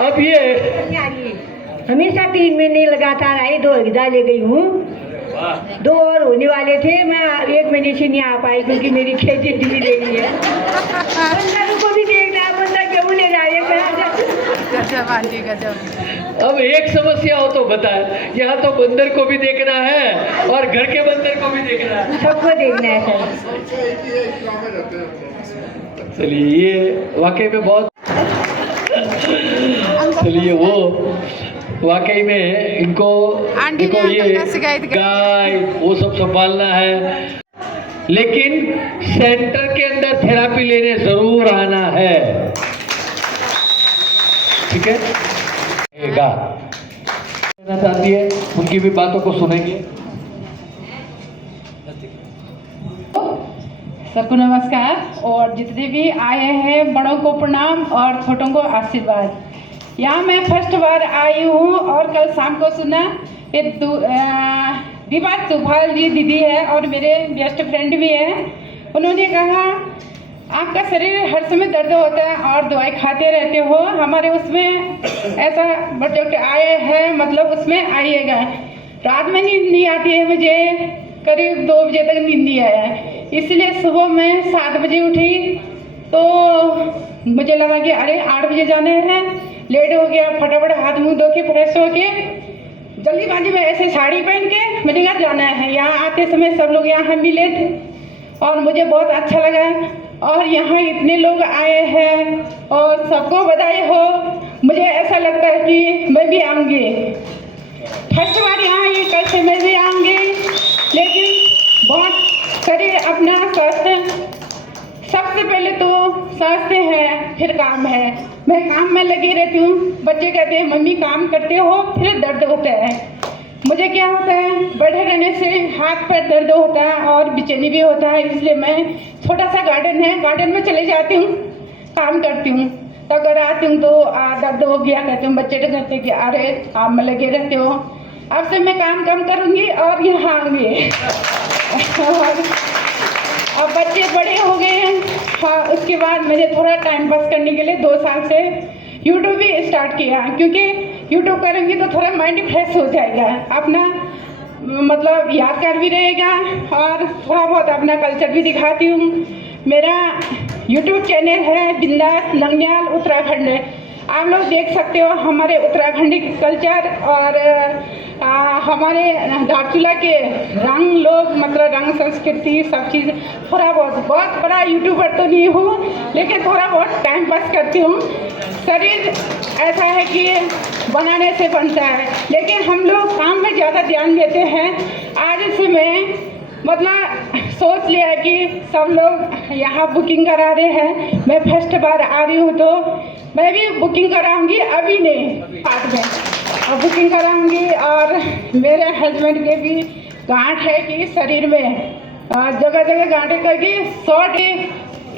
अब ये हमेशा 3 महीने लगातार आई, 2 विदा ले गई हूँ, 2 और होने वाले थे। मैं 1 महीने से नहीं आ पाई क्योंकि मेरी खेती ढीली ले गई है। बंदा को भी देखना, बंदा क्यों ले जा रहे हैं। गजब आंटी गजब। अब एक समस्या हो तो बताए, यहाँ तो बंदर को भी देखना है और घर के बंदर को भी देखना है, सबको देखना है सर। चलिए ये वाकई में बहुत, चलिए वो वाकई में इनको आंटी देखो ने ये अंकल का शिकायत कर गाय वो सब संभालना है, लेकिन सेंटर के अंदर थेरापी लेने जरूर आना है, ठीक है? कहना चाहती है, उनकी भी बातों को सुनेंगे। सबको नमस्कार। और जितने भी आए हैं बड़ों को प्रणाम और छोटों को आशीर्वाद। यहाँ मैं फर्स्ट बार आई हूँ और कल शाम को सुना ये विभा चौहान जी दीदी है और मेरे बेस्ट फ्रेंड भी है, उन्होंने कहा आपका शरीर हर समय दर्द होता है और दवाई खाते रहते हो, हमारे उसमें ऐसा प्रोजेक्ट आए हैं, मतलब उसमें आइएगा। रात में नींद नहीं आती है मुझे, करीब 2 बजे तक नींद नहीं आया है, इसलिए सुबह मैं 7 बजे उठी तो मुझे लगा कि अरे 8 बजे जाना है, लेट हो गया। फटाफट हाथ मुंह धो के फ्रेश हो के जल्दीबाजी में ऐसे साड़ी पहन के मैंने कहा जाना है। यहाँ आते समय सब लोग यहाँ मिले थे और मुझे बहुत अच्छा लगा और यहाँ इतने लोग आए हैं और सबको बधाई हो। मुझे ऐसा लगता है कि मैं भी आऊँगी, फर्स्ट बार यहाँ ये कल से मैं भी आऊँगी, लेकिन बहुत शरीर अपना स्वास्थ्य सबसे पहले तो स्वास्थ्य है, फिर काम है। मैं काम में लगी रहती हूँ, बच्चे कहते हैं मम्मी काम करते हो फिर दर्द होता है, मुझे क्या होता है बैठे रहने से हाथ पैर दर्द होता है और बेचैनी भी होता है, इसलिए मैं छोटा सा गार्डन है, गार्डन में चले जाती हूँ, काम करती हूँ। तो अगर आती हूँ तो दर्द हो गया कहती हूँ, बच्चे तो कहते कि अरे काम में लगे रहते हो। अब से मैं काम कम करूँगी और यहाँ आऊँगी। अब बच्चे बड़े हो गए हैं, हाँ, उसके बाद मैंने थोड़ा टाइम पास करने के लिए 2 साल से यूट्यूब भी स्टार्ट किया, क्योंकि यूट्यूब करेंगे तो थोड़ा माइंड फ्रेश हो जाएगा, अपना मतलब यादगार भी रहेगा और थोड़ा बहुत अपना कल्चर भी दिखाती हूँ। मेरा यूट्यूब चैनल है बिंदास नंगयाल उत्तराखंड है, आप लोग देख सकते हो हमारे उत्तराखंडी कल्चर और हमारे धारचूला के रंग लोग, मतलब रंग संस्कृति सब चीज़। थोड़ा बहुत बड़ा यूट्यूबर तो नहीं हूँ, लेकिन थोड़ा बहुत टाइम पास करती हूँ। शरीर ऐसा है कि बनाने से बनता है, लेकिन हम लोग काम में ज़्यादा ध्यान देते हैं। आज से मैं मतलब सोच लिया है कि सब लोग यहाँ बुकिंग करा रहे हैं, मैं फर्स्ट बार आ रही हूँ तो मैं भी बुकिंग कराऊंगी, अभी नहीं बाद में और बुकिंग कराऊंगी। और मेरे हस्बैंड के भी गांठ है कि शरीर में जगह जगह गांठें करके शॉर्ट,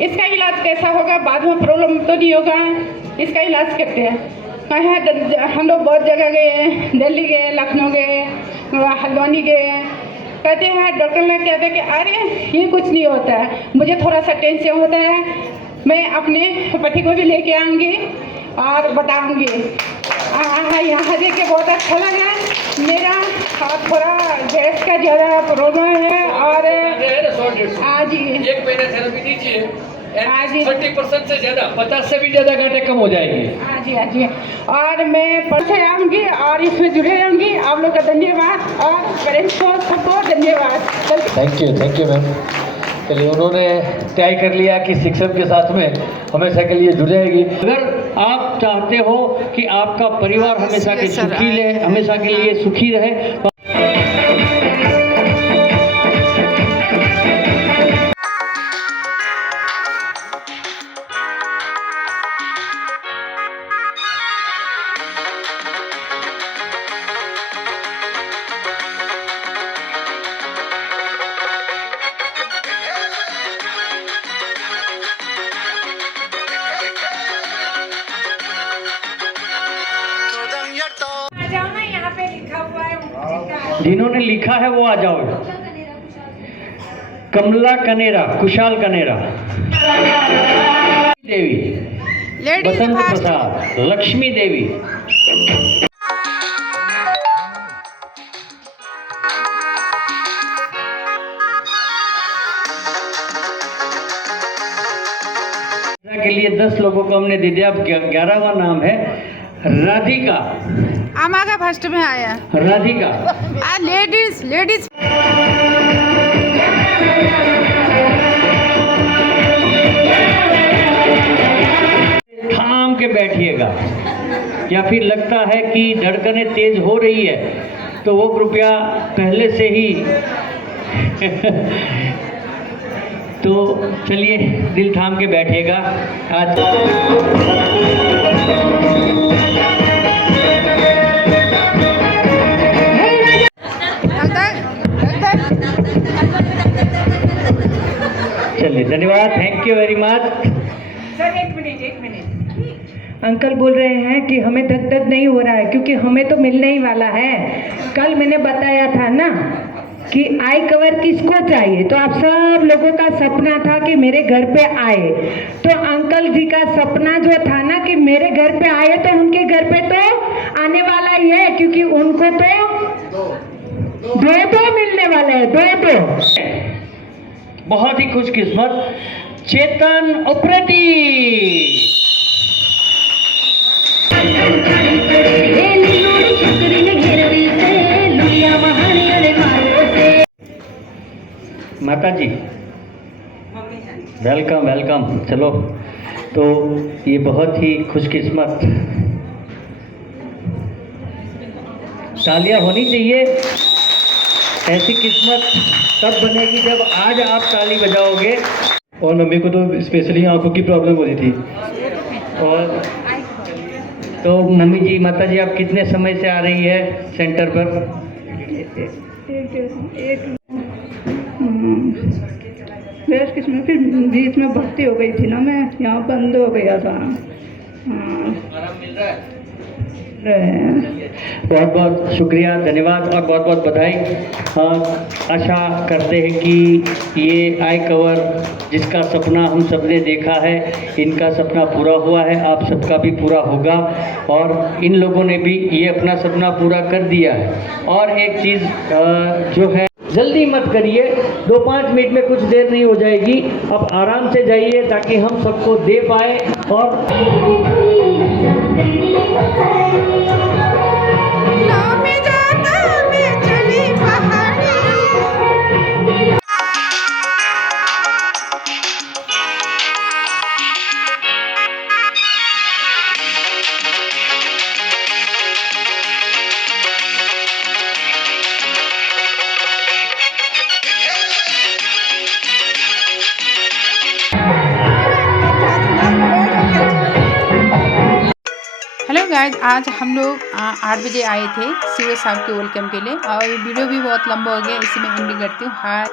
इसका इलाज कैसा होगा, बाद में प्रॉब्लम तो नहीं होगा, इसका इलाज करते हैं। कहाँ हम लोग बहुत जगह गए, दिल्ली गए, लखनऊ गए, हल्द्वानी गए, कहते हैं डॉक्टर ने कहते हैं कि अरे ये कुछ नहीं होता है, मुझे थोड़ा सा टेंशन होता है, मैं अपने पति को भी लेके आऊँगी और बताऊँगी। यहाँ देख के बहुत अच्छा लगा। मेरा थोड़ा गैस का ज़्यादा प्रॉब्लम है और आज ही 1 महीना थेरेपी दीजिए, आज 30% से ज़्यादा, 50 से भी ज़्यादा घंटे कम हो जाएंगे। हाँ जी और मैं परसों आऊँगी और इसमें जुड़े रहूँगी। आप लोग का धन्यवाद और पेरेंट्स को सबको धन्यवाद। Thank you ma'am. चलिए उन्होंने तय कर लिया कि शिक्षण के साथ में हमेशा के लिए जुड़ जाएगी। अगर आप चाहते हो कि आपका परिवार हमेशा के लिए सुखी रहे, जिन्होंने लिखा है वो आ जाओ। कमला कनेरा, कुशाल कनेरा, देवी, बसंत प्रसाद, लक्ष्मी देवी, के लिए 10 लोगों को हमने दे दिया। अब 11वां नाम है राधिका। आमागा फर्स्ट में आया राधिका। लेडीज लेडीज थाम के बैठिएगा। या फिर लगता है कि धड़कनें तेज हो रही है तो वो कृपया पहले से ही तो चलिए दिल थाम के बैठिएगा। आज चलिए, धन्यवाद, thank you very much. Sir एक मिनट अंकल बोल रहे हैं कि हमें धक धक नहीं हो रहा है क्योंकि हमें तो मिलने ही वाला है। कल मैंने बताया था ना कि आई कवर किसको चाहिए, तो आप सब लोगों का सपना था कि मेरे घर पे आए। तो अंकल जी का सपना जो था ना कि मेरे घर पे आए, तो उनके घर पे तो आने वाला ही है क्योंकि उनको तो दो मिलने वाले हैं, दो। बहुत ही खुशकिस्मत चेतन उप्रेती। माता जी वेलकम वेलकम। चलो, तो ये बहुत ही खुशकिस्मत, तालियां होनी चाहिए। ऐसी किस्मत तब बनेगी जब आज आप ताली बजाओगे। और मम्मी को तो स्पेशली आंखों की प्रॉब्लम हो रही थी। और तो मम्मी जी, माता जी, आप कितने समय से आ रही है सेंटर पर? गैस किस्म फिर बीच में भर्ती हो गई थी ना, मैं यहाँ बंद हो गया था। आराम मिल रहा है? बहुत बहुत शुक्रिया, धन्यवाद और बहुत बहुत बधाई। आशा करते हैं कि ये आई कवर जिसका सपना हम सब ने देखा है, इनका सपना पूरा हुआ है, आप सबका भी पूरा होगा। और इन लोगों ने भी ये अपना सपना पूरा कर दिया है। और एक चीज़ जो है, जल्दी मत करिए, 2-5 मिनट में कुछ देर नहीं हो जाएगी। अब आराम से जाइए ताकि हम सबको दे पाए। और हेलो गाइज, आज हम लोग 8 बजे आए थे सीओ साहब के वेलकम के लिए और ये वीडियो भी बहुत लंबा हो गया, इसी में एंडिंग करती हूँ। हाय।